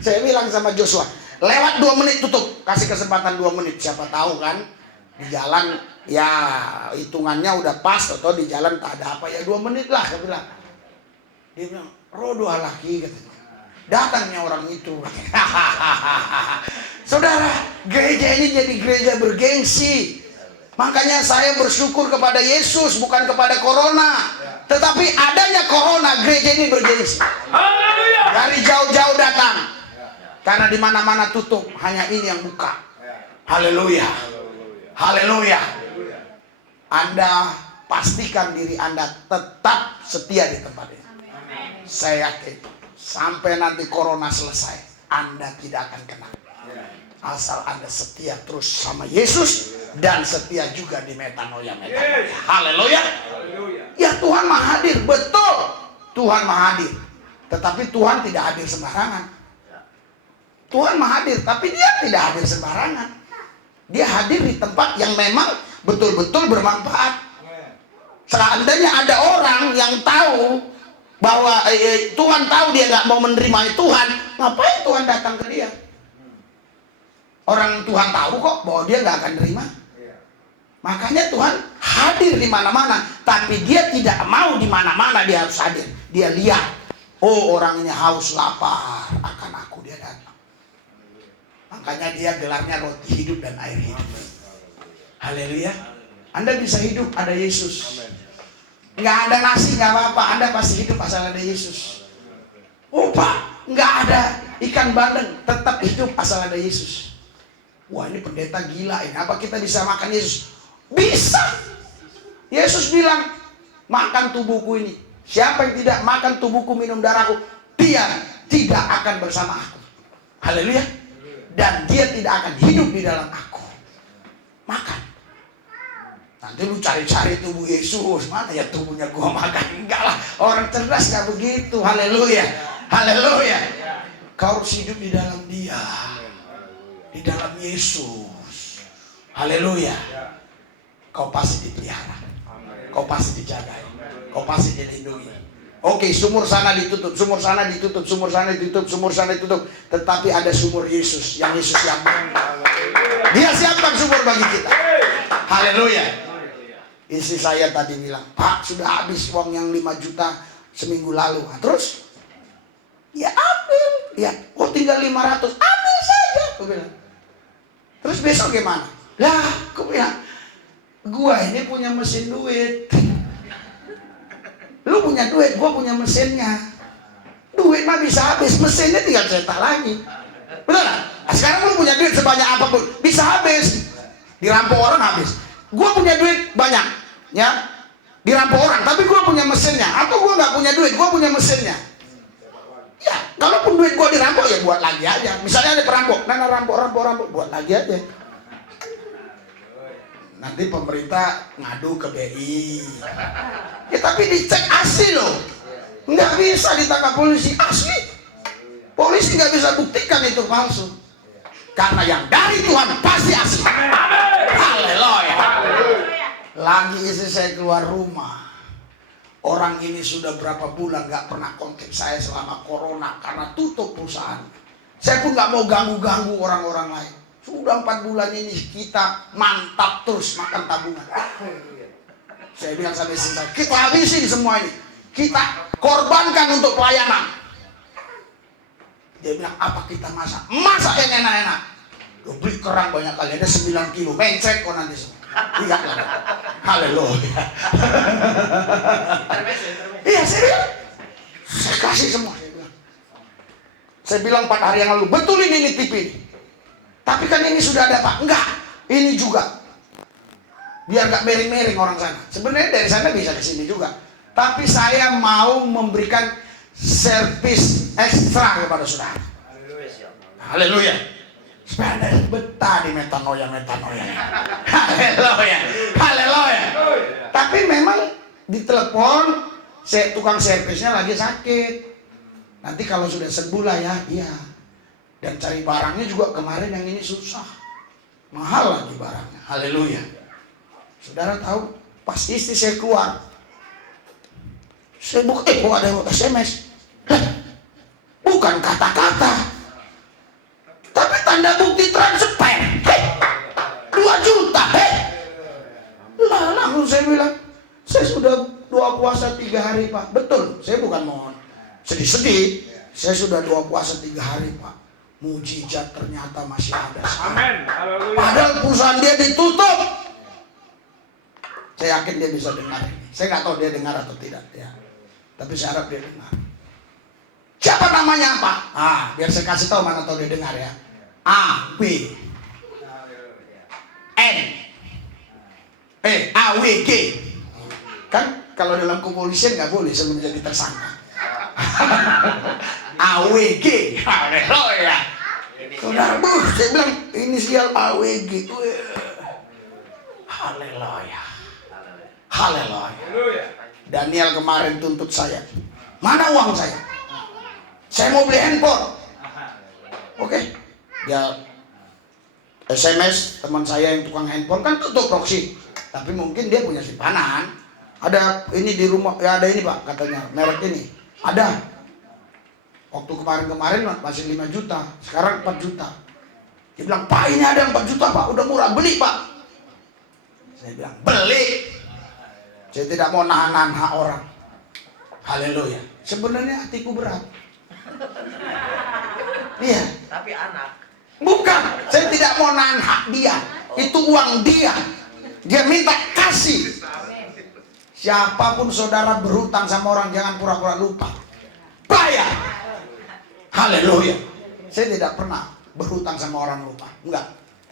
Saya bilang sama Joshua, lewat 2 menit tutup. Kasih kesempatan 2 menit. Siapa tahu kan di jalan ya hitungannya udah pas, atau di jalan tak ada apa ya 2 menit lah. Saya bilang. Dia bilang, rodo laki katanya. Datangnya orang itu. Saudara, gereja ini jadi gereja bergengsi. Makanya saya bersyukur kepada Yesus, bukan kepada corona. Tetapi adanya corona, gereja ini bergengsi. Dari jauh-jauh datang. Karena di mana-mana tutup, hanya ini yang buka. Haleluya. Haleluya. Anda pastikan diri Anda tetap setia di tempat ini. Saya yakin sampai nanti corona selesai, Anda tidak akan kena. Asal Anda setia terus sama Yesus dan setia juga di metanoia. Haleluya. Ya Tuhan Maha hadir, betul. Tuhan Maha hadir. Tetapi Tuhan tidak hadir sembarangan. Tuhan Maha hadir, tapi Dia tidak hadir sembarangan. Dia hadir di tempat yang memang betul-betul bermanfaat. Seandainya ada orang yang tahu bahwa Tuhan tahu dia nggak mau menerima Tuhan, ngapain Tuhan datang ke dia? Orang Tuhan tahu kok bahwa dia nggak akan terima. Makanya Tuhan hadir di mana-mana, tapi dia tidak mau di mana-mana dia harus hadir. Dia lihat, oh orang ini haus lapar akan aku, dia datang. Makanya dia gelarnya roti hidup dan air hidup. Haleluya. Anda bisa hidup, ada Yesus. Nggak ada nasi, nggak apa-apa, Anda pasti hidup asal ada Yesus. Oh Pak, nggak ada ikan bandeng, tetap hidup asal ada Yesus. Wah ini pendeta gila ini, apa kita bisa makan Yesus? Bisa. Yesus bilang, makan tubuhku ini. Siapa yang tidak makan tubuhku, minum darahku, dia tidak akan bersama aku. Haleluya. Dan dia tidak akan hidup di dalam aku. Makan. Nanti lu cari-cari tubuh Yesus, mana ya tubuhnya gua makan? Enggak lah, orang cerdas gak begitu. Haleluya. Haleluya. Kau harus hidup di dalam dia, di dalam Yesus. Haleluya. Kau pasti dipelihara, kau pasti dijaga, kau pasti dilindungi. Oke, sumur sana ditutup, sumur sana ditutup, sumur sana ditutup, sumur sana ditutup. Tetapi ada sumur Yesus, yang Yesus siapkan. Dia siapkan sumur bagi kita. Haleluya. Istri saya tadi bilang, Pak sudah habis uang yang 5 juta seminggu lalu. Nah, terus? Ya ambil. Ya, oh tinggal 500, ambil saja. Aku bilang. Terus besok gimana? Lah, aku bilang, gua ini punya mesin duit. Lu punya duit, gua punya mesinnya. Duit mah bisa habis, mesinnya tinggal cetak lagi. Betul gak? Nah, sekarang lu punya duit sebanyak apapun, bisa habis. Dirampok orang habis. Gua punya duit banyak, ya. Dirampok orang, tapi gua punya mesinnya. Atau gua nggak punya duit, gua punya mesinnya. Ya, kalaupun duit gua dirampok ya buat lagi aja. Misalnya ada perampok, nah rampok, buat lagi aja. Nanti pemerintah ngadu ke BI. Ya tapi dicek asli loh. Nggak bisa ditangkap polisi, asli. Polisi nggak bisa buktikan itu palsu. Karena yang dari Tuhan pasti asli. Haleluya. Lagi istri saya keluar rumah. Orang ini sudah berapa bulan nggak pernah kontak saya selama corona karena tutup perusahaan. Saya pun nggak mau ganggu-ganggu orang-orang lain. Sudah 4 bulan ini kita mantap terus makan tabungan. Saya bilang sama istri saya, kita habisin semua ini. Kita korbankan untuk pelayanan. Dia bilang, apa kita masak? Masak yang enak-enak. Gue beli kerang banyak kali, ada 9 kilo. Mencek kok nanti semua. Lihatlah. Haleluya. Iya, saya bilang. Saya kasih semua. Saya bilang 4 hari yang lalu, betulin ini TV ini. Tapi kan ini sudah ada Pak. Enggak, ini juga. Biar gak miring-miring orang sana. Sebenarnya dari sana bisa ke sini juga. Tapi saya mau memberikan servis ekstra kepada saudara. Haleluya. Supaya Anda betah di metanoia. Haleluya. Haleluya. Tapi memang ditelepon, tukang servisnya lagi sakit. Nanti kalau sudah sembuh lah ya, iya. Dan cari barangnya juga kemarin yang ini susah. Mahal lagi barangnya. Haleluya. Saudara tahu, pas istri saya keluar, saya buka, kok ada SMS? Bukan kata-kata, tapi tanda bukti transfer. 2 juta. Lah, langsung saya bilang, saya sudah doa puasa 3 hari Pak. Betul, saya bukan mohon sedih-sedih. Saya sudah doa puasa 3 hari Pak. Mujizat ternyata masih ada. Amin. Padahal perusahaan dia ditutup. Saya yakin dia bisa dengar ini. Saya nggak tahu dia dengar atau tidak ya. Tapi saya harap dia dengar. Siapa namanya apa? Biar saya kasih tahu mana tahu dia dengar ya. A W N A W G. Kan kalau dalam kepolisian nggak boleh sebelum jadi tersangka. AWG. Haleluya. Saudara, saya bilang inisial AWG. Haleluya. Haleluya. Daniel kemarin tuntut saya. Mana uang saya? Saya mau beli handphone. Oke. Dia SMS teman saya yang tukang handphone kan tutup proxy. Tapi mungkin dia punya simpanan. Ada ini di rumah, ya ada ini Pak katanya, merek ini. Ada. Waktu kemarin masih 5 juta, sekarang 4 juta. Dia bilang, Pak ini ada 4 juta Pak, udah murah, beli Pak. Saya bilang, beli. Saya tidak mau nahan hak orang. Haleluya. Sebenarnya hatiku berat. Iya. Tapi anak. Bukan, saya tidak mau nahan hak dia. Itu uang dia. Dia minta kasih. Siapapun saudara berhutang sama orang, jangan pura-pura lupa. Bayar. Haleluya. Saya tidak pernah berhutang sama orang lupa. Enggak.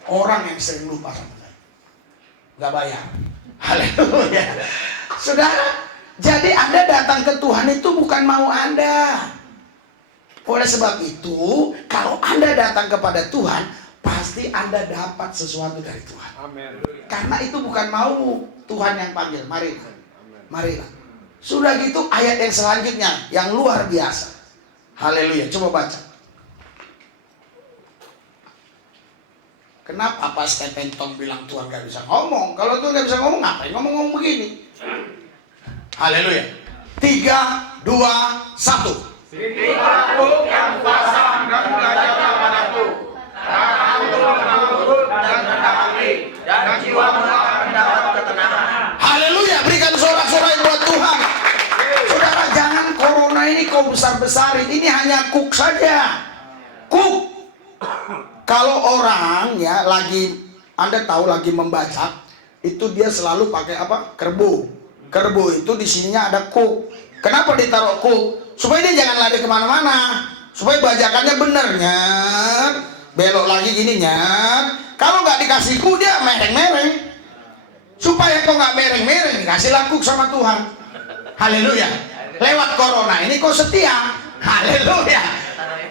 Orang yang sering lupa sama saya. Enggak bayar. Haleluya. Saudara, jadi Anda datang ke Tuhan itu bukan mau Anda. Oleh sebab itu, kalau Anda datang kepada Tuhan, pasti Anda dapat sesuatu dari Tuhan. Amin. Karena itu bukan mau Tuhan yang panggil. Marilah. Marilah. Sudah gitu ayat yang selanjutnya yang luar biasa. Haleluya. Coba baca. Kenapa Pak Stephen Tong bilang Tuhan gak bisa ngomong? Kalau Tuhan gak bisa ngomong, ngapain ngomong-ngomong begini? Haleluya. 3, 2, 1. Aku yang kuasa dan belajar kepadaku, dan aku menurut dan rendah hati, Dan jiwamu akan mendapat ketenangan. Haleluya. Berikan sorak-sorai buat Tuhan. Saudara, jangan corona ini kau besar-besarin. Ini hanya kuk saja. Kuk. Kalau orang ya lagi, Anda tahu lagi membaca, itu dia selalu pakai apa? Kerbau. Kerbau itu di sininya ada kuk. Kenapa ditaruh kuk? Supaya dia jangan lari kemana-mana. Supaya bajakannya bener, nyet. Belok lagi gini, nyet. Kalau nggak dikasih kuk, dia mereng-mereng. Supaya kau nggak mereng-mereng, dikasihlah kuk sama Tuhan. Haleluya. Lewat corona ini kau setia. Haleluya.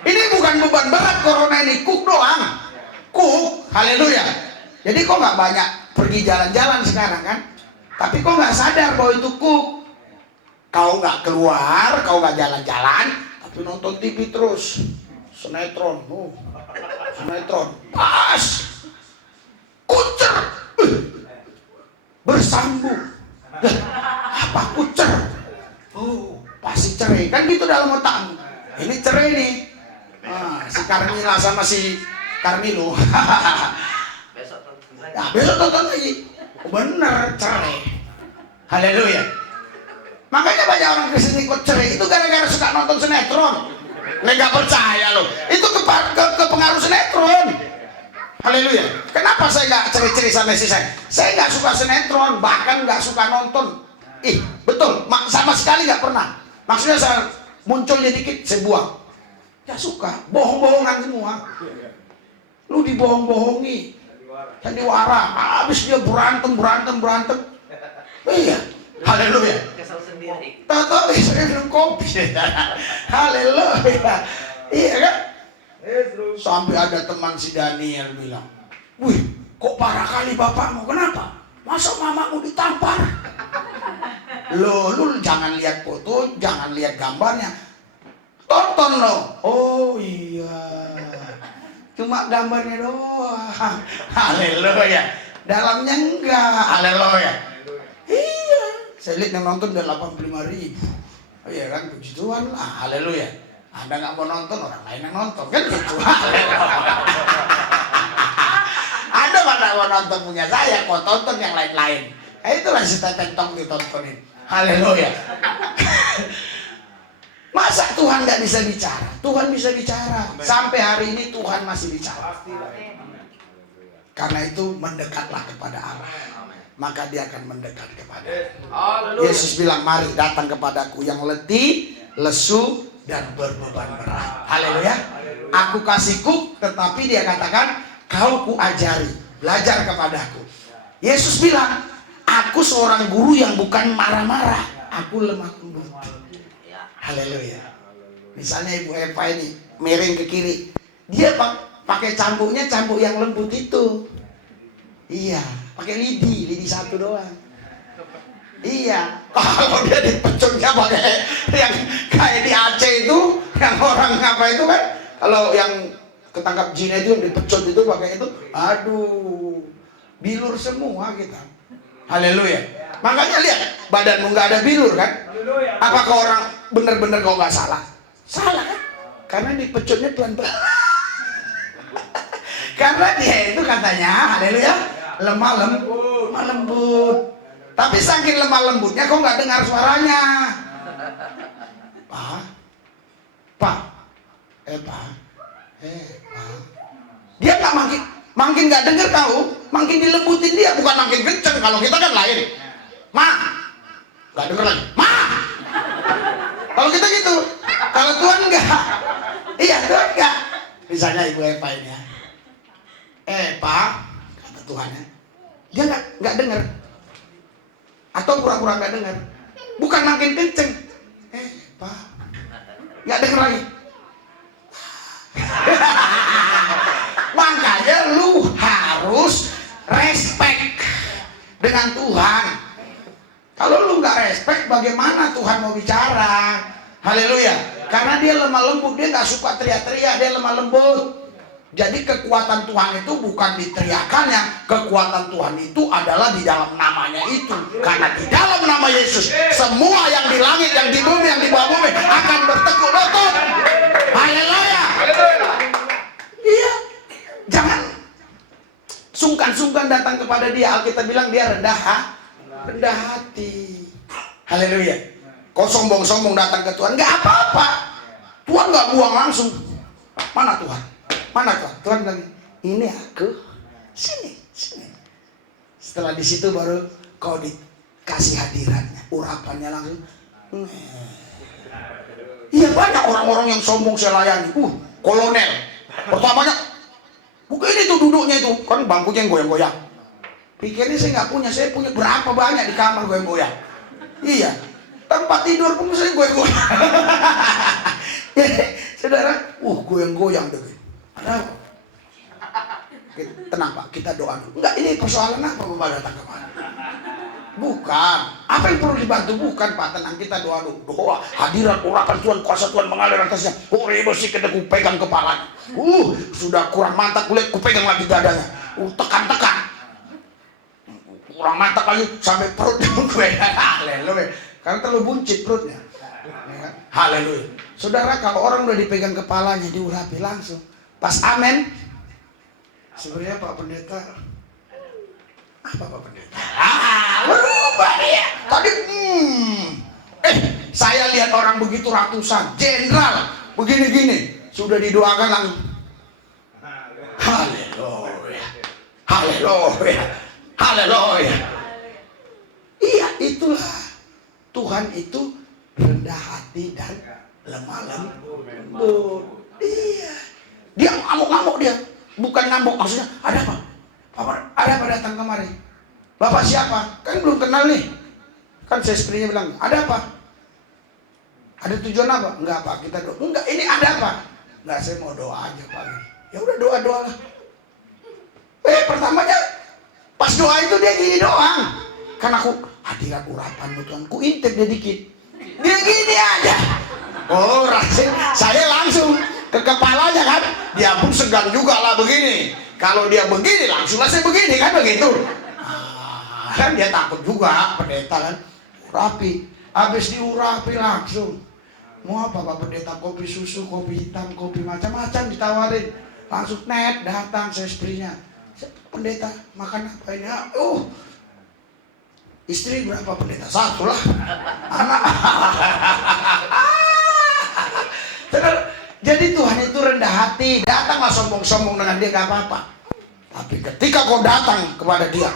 Ini bukan beban berat corona ini, kuk doang. Kuk. Haleluya. Jadi kau nggak banyak pergi jalan-jalan sekarang kan? Tapi kau nggak sadar bahwa itu kuk. Kau nggak keluar, kau nggak jalan-jalan, tapi nonton TV terus. Sinetron. Sinetron. Pas. Kucer. Bersambung. Apa kucer? Oh, pasti cerai. Kan gitu dalam otakmu. Ini cerai nih. Si Carmila sama si Carmilo. Besok tonton lagi. Nah, besok tonton lagi. Bener, cerai. Haleluya. Makanya banyak orang Kristen ikut cerai itu gara-gara suka nonton sinetron. Nggak percaya loh. Itu ke pengaruh sinetron. Haleluya. Kenapa saya nggak cerai-cerai sama istri saya? Saya nggak suka sinetron, bahkan nggak suka nonton. Betul, sama sekali nggak pernah. Maksudnya saya munculnya dikit, saya buang. Nggak suka, bohong-bohongan semua. Lu dibohong-bohongi, sandiwara, habis dia berantem. Iya, haleluya. Kesel sendiri. Tahu saya minum kopi. Haleluya. Iya kan? Sampai ada teman si Daniel bilang, wih, kok parah kali bapakmu, kenapa? Masa mamamu ditampar? Lu jangan lihat foto, jangan lihat gambarnya, tonton lo. Oh iya, cuma gambarnya doang. Haleluya. Dalamnya enggak. Haleluya. Iya, saya lihat yang nonton udah 85.000. Oh iya kan, puji Tuhan lah. Haleluya. Anda nggak mau nonton, orang lain yang nonton kan gitu. Anda mana mau nonton punya saya, kok tonton yang lain-lain. Itulah si Stephen Tong ditontonin. Haleluya. Masa Tuhan nggak bisa bicara? Tuhan bisa bicara. Sampai hari ini Tuhan masih bicara. Karena itu mendekatlah kepada Allah, maka dia akan mendekat kepada. Yesus bilang, mari datang kepadaku yang letih, lesu, dan berbeban berat. Haleluya. Aku kasih kuk, tetapi dia katakan, kau kuajari, belajar kepadaku. Yesus bilang, aku seorang guru yang bukan marah-marah, aku lemah lembut. Haleluya. Misalnya Ibu Eva ini miring ke kiri, dia pakai cambuknya cambuk yang lembut itu. Iya, pakai lidi satu doang. Iya, kalau dia dipecutnya pakai yang kayak di Aceh itu, yang orang apa itu kan, kalau yang ketangkap jin itu yang dipecut itu pakai itu, aduh, bilur semua kita. Haleluya. Makanya lihat, badanmu nggak ada bilur kan? Apakah orang benar-benar kau nggak salah? Salah kan? Karena dipecutnya pelan-pelan. Karena dia itu katanya, haleluya, lemah lembut. lemah lembut. Tapi saking lemah lembutnya kau nggak dengar suaranya. Pak, Pak, Pak. Dia nggak makin nggak dengar kau, makin dilembutin dia, bukan makin kenceng. Kalau kita kan lain, nggak dengar lagi, kalau kita gitu. Kalau Tuhan enggak, iya Tuhan enggak. Misalnya Ibu Eva ini ya, Pak, kata Tuhan ya, dia nggak dengar, atau pura-pura nggak dengar, bukan makin kenceng, Pak, nggak dengar lagi. Makanya lu harus respect dengan Tuhan. Kalau lu nggak respect, bagaimana Tuhan mau bicara? Haleluya. Karena dia lemah lembut, dia nggak suka teriak-teriak, dia lemah lembut. Jadi kekuatan Tuhan itu bukan di teriakannya, kekuatan Tuhan itu adalah di dalam namanya itu. Karena di dalam nama Yesus, semua yang di langit, yang di bumi, yang di bawah bumi akan bertekuk lutut. Haleluya. Iya, jangan sungkan-sungkan datang kepada dia. Alkitab bilang dia rendah hati. Haleluya. Kau sombong-sombong datang ke Tuhan, nggak apa-apa. Tuhan nggak buang langsung. Mana Tuhan? Mana Tuhan? Tuhan bilang, ini aku. Sini. Setelah di situ baru kau dikasih hadirannya, urapannya langsung. Iya, banyak orang-orang yang sombong saya layani. Kolonel. Pertamanya, bukan ini tuh duduknya itu, kan bangkunya yang goyang-goyang. Pikirnya saya nggak punya, saya punya berapa banyak di kamar goyang-goyang. Iya, tempat tidur pun saya goyang-goyang. Saudara, goyang-goyang deh. Ada apa? Tenang Pak, kita doa dulu. Enggak, ini persoalan apa Bapak datang kemana? Bukan. Apa yang perlu dibantu? Bukan Pak, tenang, kita doa dulu. Doa, hadirat urapan Tuhan, kuasa Tuhan mengalir atasnya. Bersih kita kupegang kepalanya. Sudah kurang mantap kulit, kupegang lagi dadanya. Tekan-tekan. Kurang mantap lagi sampai perutnya gue. Haleluya. Karena terlalu buncit perutnya. Haleluya. Saudara, kalau orang udah dipegang kepalanya, diurapi langsung. Pas amin. Sebenarnya Pak Pendeta, apa Pak Pendeta? Berubah dia. Tadi, saya lihat orang begitu ratusan, jenderal, begini-gini, sudah didoakan langsung. Haleluya, haleluya, haleluya. Iya, itulah Tuhan itu rendah hati dan lemah lembut. Iya, dia ngamuk-ngamuk dia. Bukan ngambok, maksudnya ada apa? Ada apa datang kemari? Bapak siapa? Kan belum kenal nih. Kan saya sebenarnya bilang, ada apa? Ada tujuan apa? Enggak Pak, kita doa. Enggak, ini ada apa? Enggak, saya mau doa aja Pak. Ya udah doa lah. Pertamanya pas doa itu dia gini doang. Kan aku hadirat urapanmu Tuhan, ku intip dia dikit. Dia gini aja. Oh, rasanya saya langsung ke kepalanya kan, dia pun segan juga lah begini. Kalau dia begini langsung lah saya begini kan begitu. Kan dia takut juga pendeta kan. Urapi, habis diurapi langsung. Mau apa Pak Pendeta? Kopi susu, kopi hitam, kopi macam-macam ditawarin. Langsung net datang saya istrinya. Pendeta makan apa ini? Istri berapa Pendeta? Satu lah. Anak. Jadi Tuhan itu rendah hati. Datanglah sombong-sombong dengan dia gak apa-apa. Tapi ketika kau datang kepada dia,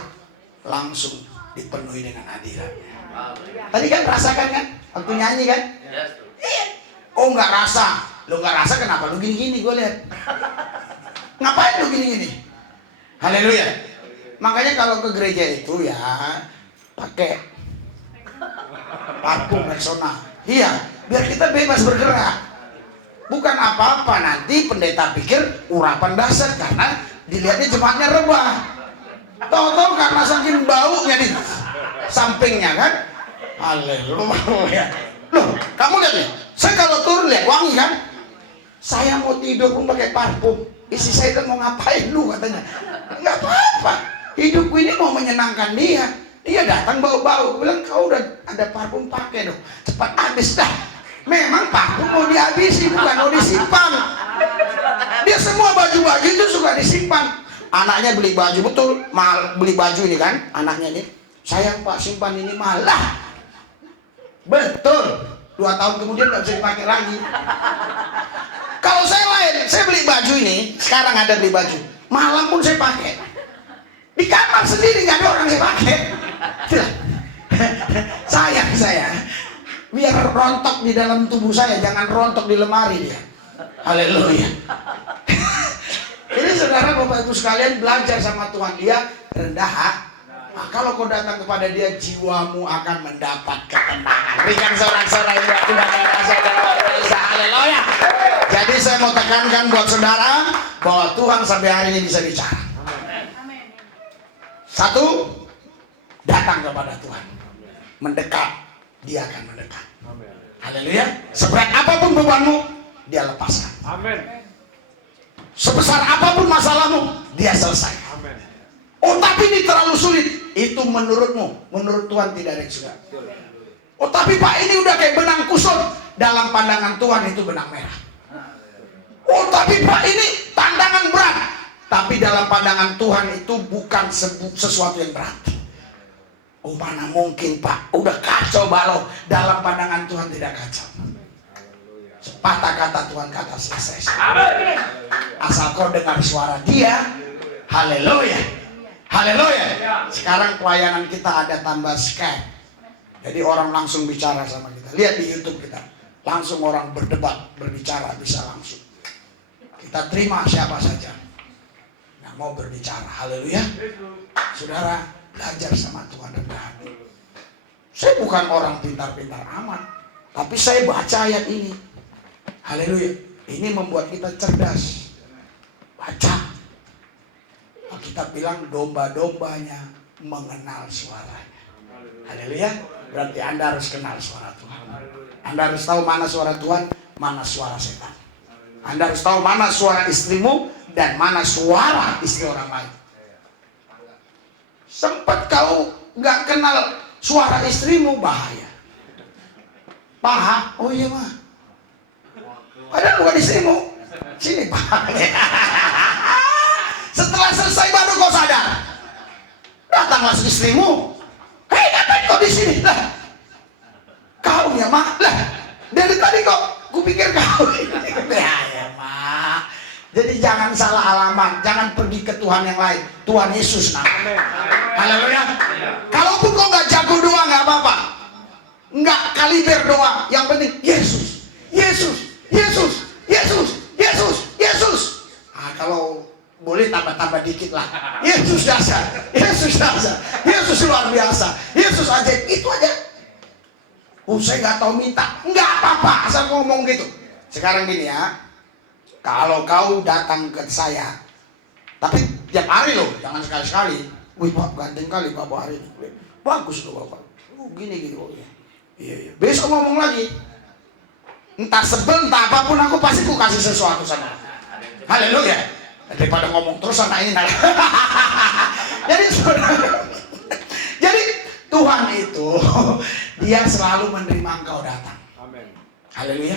langsung dipenuhi dengan hadiratnya. Tadi kan rasakan kan? Waktu nyanyi kan? Iya. Oh nggak rasa. Lo nggak rasa kenapa? Lo gini-gini gue lihat. Ngapain lo gini-gini? Haleluya. Makanya kalau ke gereja itu ya pakai parfum Rexona. Iya, biar kita bebas bergerak. Bukan apa-apa, nanti pendeta pikir urapan dasar karena dilihatnya jemaatnya rebah. Tahu-tahu karena saking baunya di sampingnya kan. Haleluya. Loh, kamu lihat nih, saya kalau turun lihat wangi kan. Saya mau tidur pun pakai parfum. Isi saya kan mau ngapain lu katanya. Enggak apa-apa. Hidupku ini mau menyenangkan dia. Dia datang bau-bau. Bilang kau udah ada parfum pakai dong. Cepat habis dah. Memang parfum mau dihabisi bukan mau disimpan. Dia semua baju-baju itu suka disimpan. Anaknya beli baju, betul, mahal beli baju ini kan, anaknya ini. Sayang Pak, simpan ini malah. Betul. 2 tahun kemudian nggak bisa dipakai lagi. Kalau saya lain, saya beli baju ini, sekarang ada beli baju, malam pun saya pakai. Di kamar sendiri nggak ada orang saya pakai. Sayang saya, biar rontok di dalam tubuh saya, jangan rontok di lemari dia. Haleluya. Jadi saudara, Bapak Ibu sekalian, belajar sama Tuhan, dia rendah hati. Nah, kalau kau datang kepada dia, jiwamu akan mendapat ketenangan. Berikan sorak-sorai buat Tuhan yang rasa. Haleluya. Jadi saya mau tekankan buat saudara bahwa Tuhan sampai hari ini bisa bicara. Satu, datang kepada Tuhan, mendekat, dia akan mendekat. Haleluya. Seberat apapun bebanmu, dia lepaskan. Amin. Sebesar apapun masalahmu, dia selesai. Oh tapi ini terlalu sulit. Itu menurutmu, menurut Tuhan tidak ada yang sudah. Oh tapi Pak, ini udah kayak benang kusut. Dalam pandangan Tuhan itu benang merah. Oh tapi Pak, ini tantangan berat. Tapi dalam pandangan Tuhan itu bukan sesuatu yang berat. Oh mana mungkin Pak, udah kacau balau. Dalam pandangan Tuhan tidak kacau. Sepatah kata Tuhan kata selesai. Asal kau dengar suara dia. Haleluya. Haleluya. Sekarang pelayanan kita ada tambah Skype. Jadi orang langsung bicara sama kita. Lihat di YouTube kita. Langsung orang berdebat, berbicara bisa langsung. Kita terima siapa saja yang mau berbicara. Haleluya. Saudara, belajar sama Tuhan rendah hati. Saya bukan orang pintar-pintar amat, tapi saya baca ayat ini. Haleluya. Ini membuat kita cerdas. Baca. Kita bilang domba-dombanya mengenal suaranya. Haleluya. Berarti Anda harus kenal suara Tuhan. Anda harus tahu mana suara Tuhan, mana suara setan. Anda harus tahu mana suara istrimu dan mana suara istri orang lain. Sempat kau nggak kenal suara istrimu, bahaya. Paham? Oh iya mah. Padahal bukan istrimu. Sini Pak. Setelah selesai baru kau sadar. Datanglah istrimu. Hei, ngapain kau di sini? Lah, kau ya mak. Lah, dari tadi kok kupikir kau. Ya mak. Jadi jangan salah alamat, jangan pergi ke Tuhan yang lain. Tuhan Yesus namanya. Haleluya. Kalaupun kau nggak jago doa nggak apa-apa. Nggak kaliber doa. Yang penting Yesus, Yesus, Yesus, Yesus, Yesus, Yesus. Ah, kalau boleh tambah-tambah dikit lah. Yesus dasar, Yesus dasar, Yesus luar biasa, Yesus ajaib, itu aja. Oh saya nggak tahu minta, nggak apa-apa, asal ngomong gitu. Sekarang gini ya, kalau kau datang ke saya, tapi tiap hari loh, jangan sekali-sekali. Wih Pak, ganteng kali Bapak hari ini. Bagus loh Bapak. Oh gini-gini. Oh, iya. Besok ngomong lagi. Entah sebel, entah apapun, aku pasti ku kasih sesuatu sana. Haleluya. Daripada ngomong terus anak ini. Jadi Tuhan itu dia selalu menerima engkau datang. Amin. Haleluya.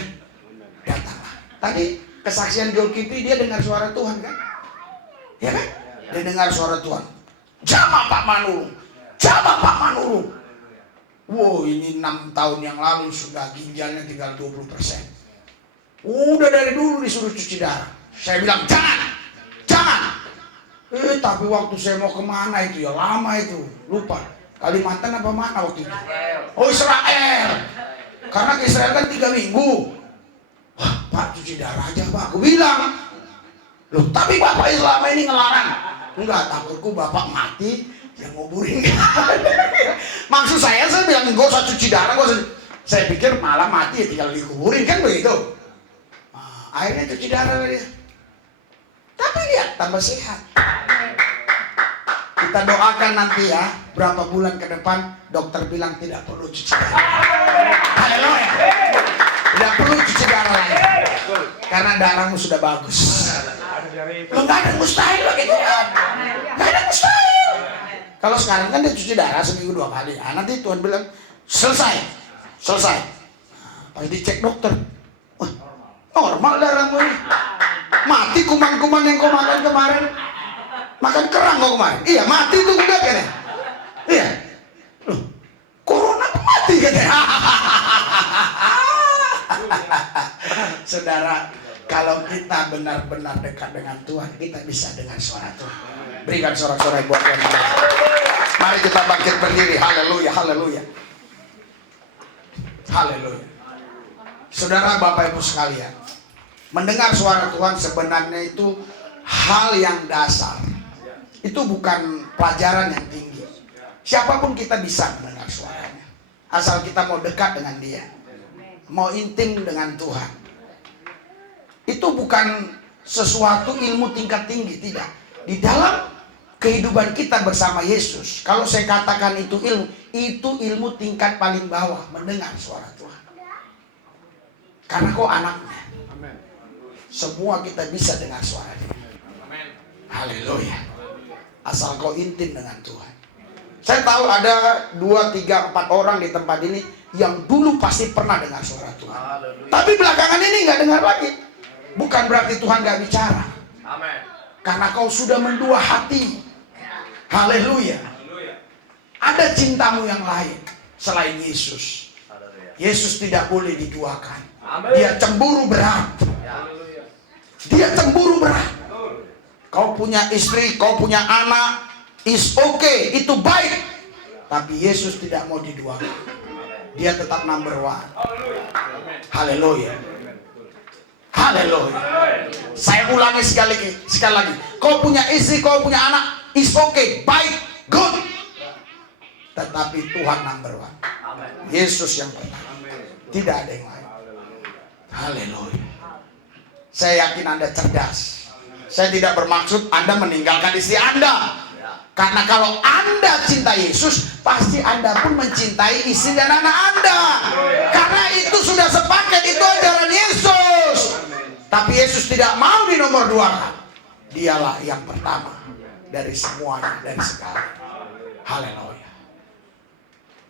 Datanglah. Tadi kesaksian Zulkifli, dia dengar suara Tuhan kan? Ya kan? Dia dengar suara Tuhan. Jamaah Pak Manurung. Jamaah Pak Manurung. Wow, ini 6 tahun yang lalu sudah ginjalnya tinggal 20%. Udah dari dulu disuruh cuci darah. Saya bilang jangan. Tapi waktu saya mau kemana itu ya lama itu, lupa. Kalimantan apa mana waktu itu? Oh Israel. Karena ke Israel kan 3 minggu. Wah Pak, cuci darah aja Pak. Aku bilang, loh tapi Bapak selama ini ngelarang. Enggak, takutku Bapak mati yang nguburin. Maksud saya bilang gak usah cuci darah, gak usah. Saya pikir malah mati ya tinggal dikuburin kan begitu. Nah, akhirnya cuci darah dia. Tapi lihat tambah sehat. Kita doakan nanti ya, berapa bulan ke depan dokter bilang tidak perlu cuci darah. Haleluya. Tidak perlu cuci darah lagi. Karena darahmu sudah bagus. Lo nggak ada mustahil lo gitu kan? Nggak ada mustahil. Kalau sekarang kan dia cuci darah seminggu 2 kali. Nah, nanti Tuhan bilang selesai. Nah, pas dicek dokter, wah normal darahmu ini. Mati kuman-kuman yang kau makan kemarin. Makan kerang kau kemarin. Iya, mati tuh kuda kan ya. Iya. Loh, corona tuh mati kan ya. Saudara, kalau kita benar-benar dekat dengan Tuhan, kita bisa dengar suara Tuhan. Berikan sorak-sorai buat Tuhan. Mari kita bangkit berdiri. Haleluya, haleluya. Haleluya. Saudara, Bapak Ibu sekalian, mendengar suara Tuhan sebenarnya itu hal yang dasar. Itu bukan pelajaran yang tinggi. Siapapun kita bisa mendengar suaranya, asal kita mau dekat dengan Dia, mau intim dengan Tuhan. Itu bukan sesuatu ilmu tingkat tinggi, tidak. Di dalam kehidupan kita bersama Yesus, kalau saya katakan itu ilmu tingkat paling bawah, mendengar suara Tuhan. Karena kau anaknya, semua kita bisa dengar suara Dia. Haleluya. Asal kau intim dengan Tuhan. Saya tahu ada 2, 3, 4 orang di tempat ini yang dulu pasti pernah dengar suara Tuhan. Tapi belakangan ini nggak dengar lagi. Bukan berarti Tuhan nggak bicara. Karena kau sudah mendua hati. Haleluya. Ada cintamu yang lain selain Yesus. Yesus tidak boleh diduakan. Dia cemburu berat. Dia cemburu berat. Kau punya istri, kau punya anak, is okay, itu baik. Tapi Yesus tidak mau diduakan. Dia tetap number 1. Haleluya. Haleluya. Saya ulangi sekali lagi. Kau punya istri, kau punya anak, is okay, baik, good. Tetapi Tuhan number 1. Yesus yang pertama. Tidak ada yang lain. Haleluya. Saya yakin Anda cerdas. Saya tidak bermaksud Anda meninggalkan istri Anda. Karena kalau Anda cinta Yesus, pasti Anda pun mencintai istri dan anak Anda. Karena itu sudah sepaket, itu ajaran Yesus. Tapi Yesus tidak mau dinomor 2-kan. Dialah yang pertama dari semuanya, dari segala. Haleluya.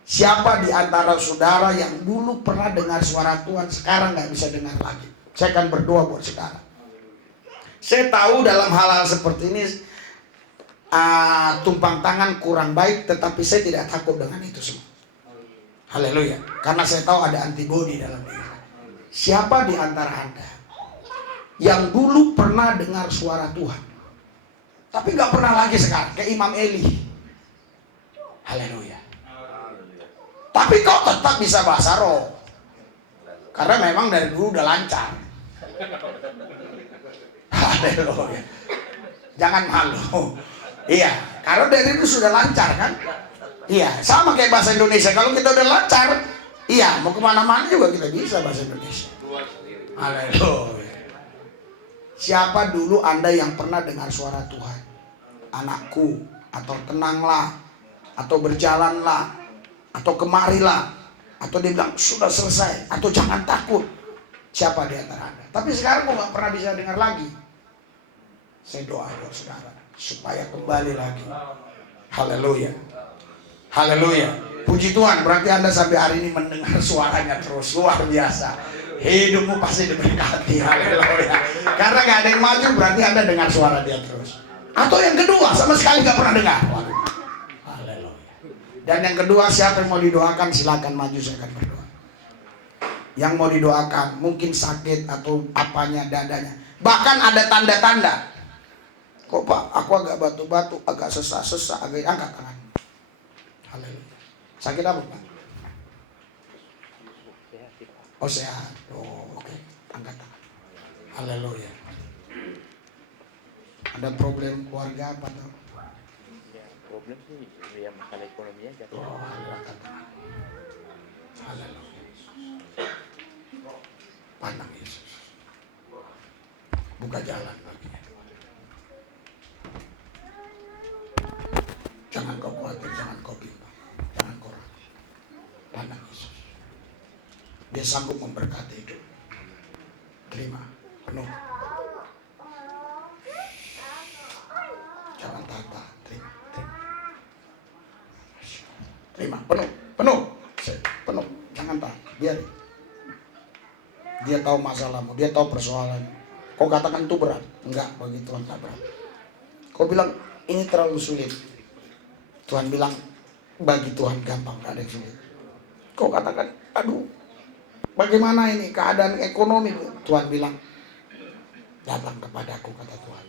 Siapa di antara saudara yang dulu pernah dengar suara Tuhan, sekarang nggak bisa dengar lagi? Saya akan berdoa buat saudara. Saya tahu dalam hal-hal seperti ini tumpang tangan kurang baik, tetapi saya tidak takut dengan itu semua. Haleluya. Karena saya tahu ada antibodi dalam diri. Siapa di antara Anda yang dulu pernah dengar suara Tuhan, tapi nggak pernah lagi sekarang, kayak Imam Eli. Haleluya. Tapi kau tetap bisa bahasa roh. Karena memang dari dulu udah lancar. Haleluya. Jangan malu. Iya, karena dari itu sudah lancar kan. Iya, sama kayak bahasa Indonesia. Kalau kita udah lancar, iya, mau kemana-mana juga kita bisa bahasa Indonesia. Haleluya. Siapa dulu Anda yang pernah dengar suara Tuhan? Anakku, atau tenanglah, atau berjalanlah, atau kemarilah, atau dia bilang sudah selesai, atau jangan takut. Siapa di antara Anda? Tapi sekarang kok nggak pernah bisa dengar lagi. Saya doa buat saudara supaya kembali lagi. Haleluya. Haleluya. Puji Tuhan, berarti Anda sampai hari ini mendengar suaranya terus. Luar biasa. Hidupmu pasti diberkati. Haleluya. Karena gak ada yang maju, berarti Anda dengar suara Dia terus. Atau yang kedua, sama sekali gak pernah dengar. Haleluya. Dan yang kedua, siapa yang mau didoakan, silakan maju, saya akan berdoa. Yang mau didoakan, mungkin sakit atau apanya, dadanya. Bahkan ada tanda-tanda. Kok Pak, aku agak batu-batu, agak sesak-sesak, agak angkat tangan. Haleluya. Sakit apa Pak? Oh sehat. Oh oke. Angkat tangan. Haleluya. Ada problem keluarga apa tuh? Ya, problem sih ya masalah ekonomi aja. Oh, angkat tangan. Haleluya. Pandang Yesus. Buka jalan baginya. Jangan kau khawatir, jangan kau bimbang, jangan kau ragu. Pandang Yesus. Dia sanggup memberkati hidup. Terima penuh. Jangan tahan, terima. Terima penuh. Jangan tahan, biar. Dia tahu masalahmu, dia tahu persoalanmu. Kau katakan itu berat, enggak, bagi Tuhan tak berat. Kau bilang ini terlalu sulit. Tuhan bilang, bagi Tuhan gampang, gak ada yang sulit. Kau katakan, aduh, bagaimana ini keadaan ekonomi? Tuhan bilang, datang kepadaku, kata Tuhan.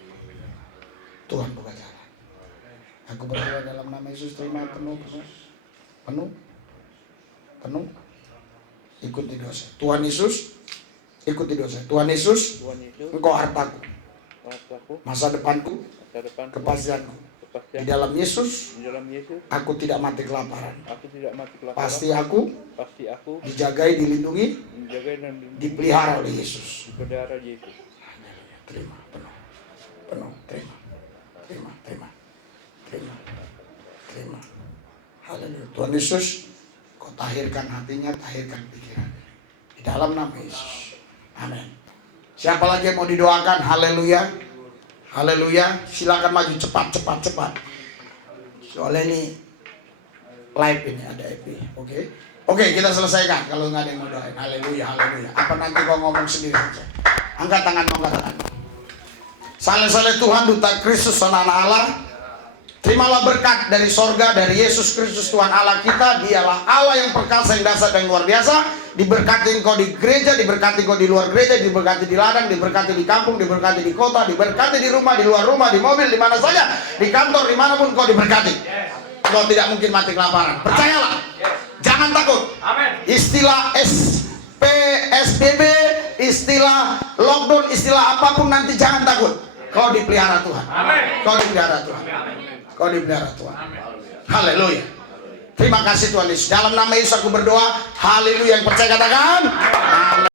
Tuhan buka jalan. Aku berdoa dalam nama Yesus, terima penuh. Ikuti dosa. Tuhan Yesus, ikuti dosa. Tuhan Yesus, Engkau hartaku, masa depanku, kepastianku. Di dalam Yesus, aku tidak mati kelaparan. Pasti aku dijagai, dilindungi, dipelihara oleh Yesus. Terima, penuh, terima. Haleluya. Tuhan Yesus, Kau tahirkan hatinya, tahirkan pikirannya. Di dalam nama Yesus. Amin. Siapa lagi yang mau didoakan? Haleluya. Haleluya. Silakan maju cepat. Soalnya ini live ini ada EP. Oke, kita selesaikan. Kalau nggak ada yang mau doain. Haleluya. Apa nanti kau ngomong sendiri aja. Angkat tanganmu. Saleh Tuhan, duta Kristus, anak Allah. Terimalah berkat dari sorga, dari Yesus Kristus Tuhan Allah kita. Dialah Allah yang perkasa, yang dasar dan luar biasa. Diberkati engkau di gereja, diberkati engkau di luar gereja, diberkati di ladang, diberkati di kampung, diberkati di kota, diberkati di rumah, di luar rumah, di mobil, di mana saja, di kantor, dimanapun engkau diberkati. Engkau tidak mungkin mati kelaparan. Percayalah, jangan takut. Istilah SPSBB, istilah lockdown, istilah apapun nanti jangan takut. Kau dipelihara Tuhan. Kau dipelihara Tuhan. Haleluya. Terima kasih Tuhan Yesus. Dalam nama Yesus aku berdoa. Haleluya. Yang percaya katakan. Amin.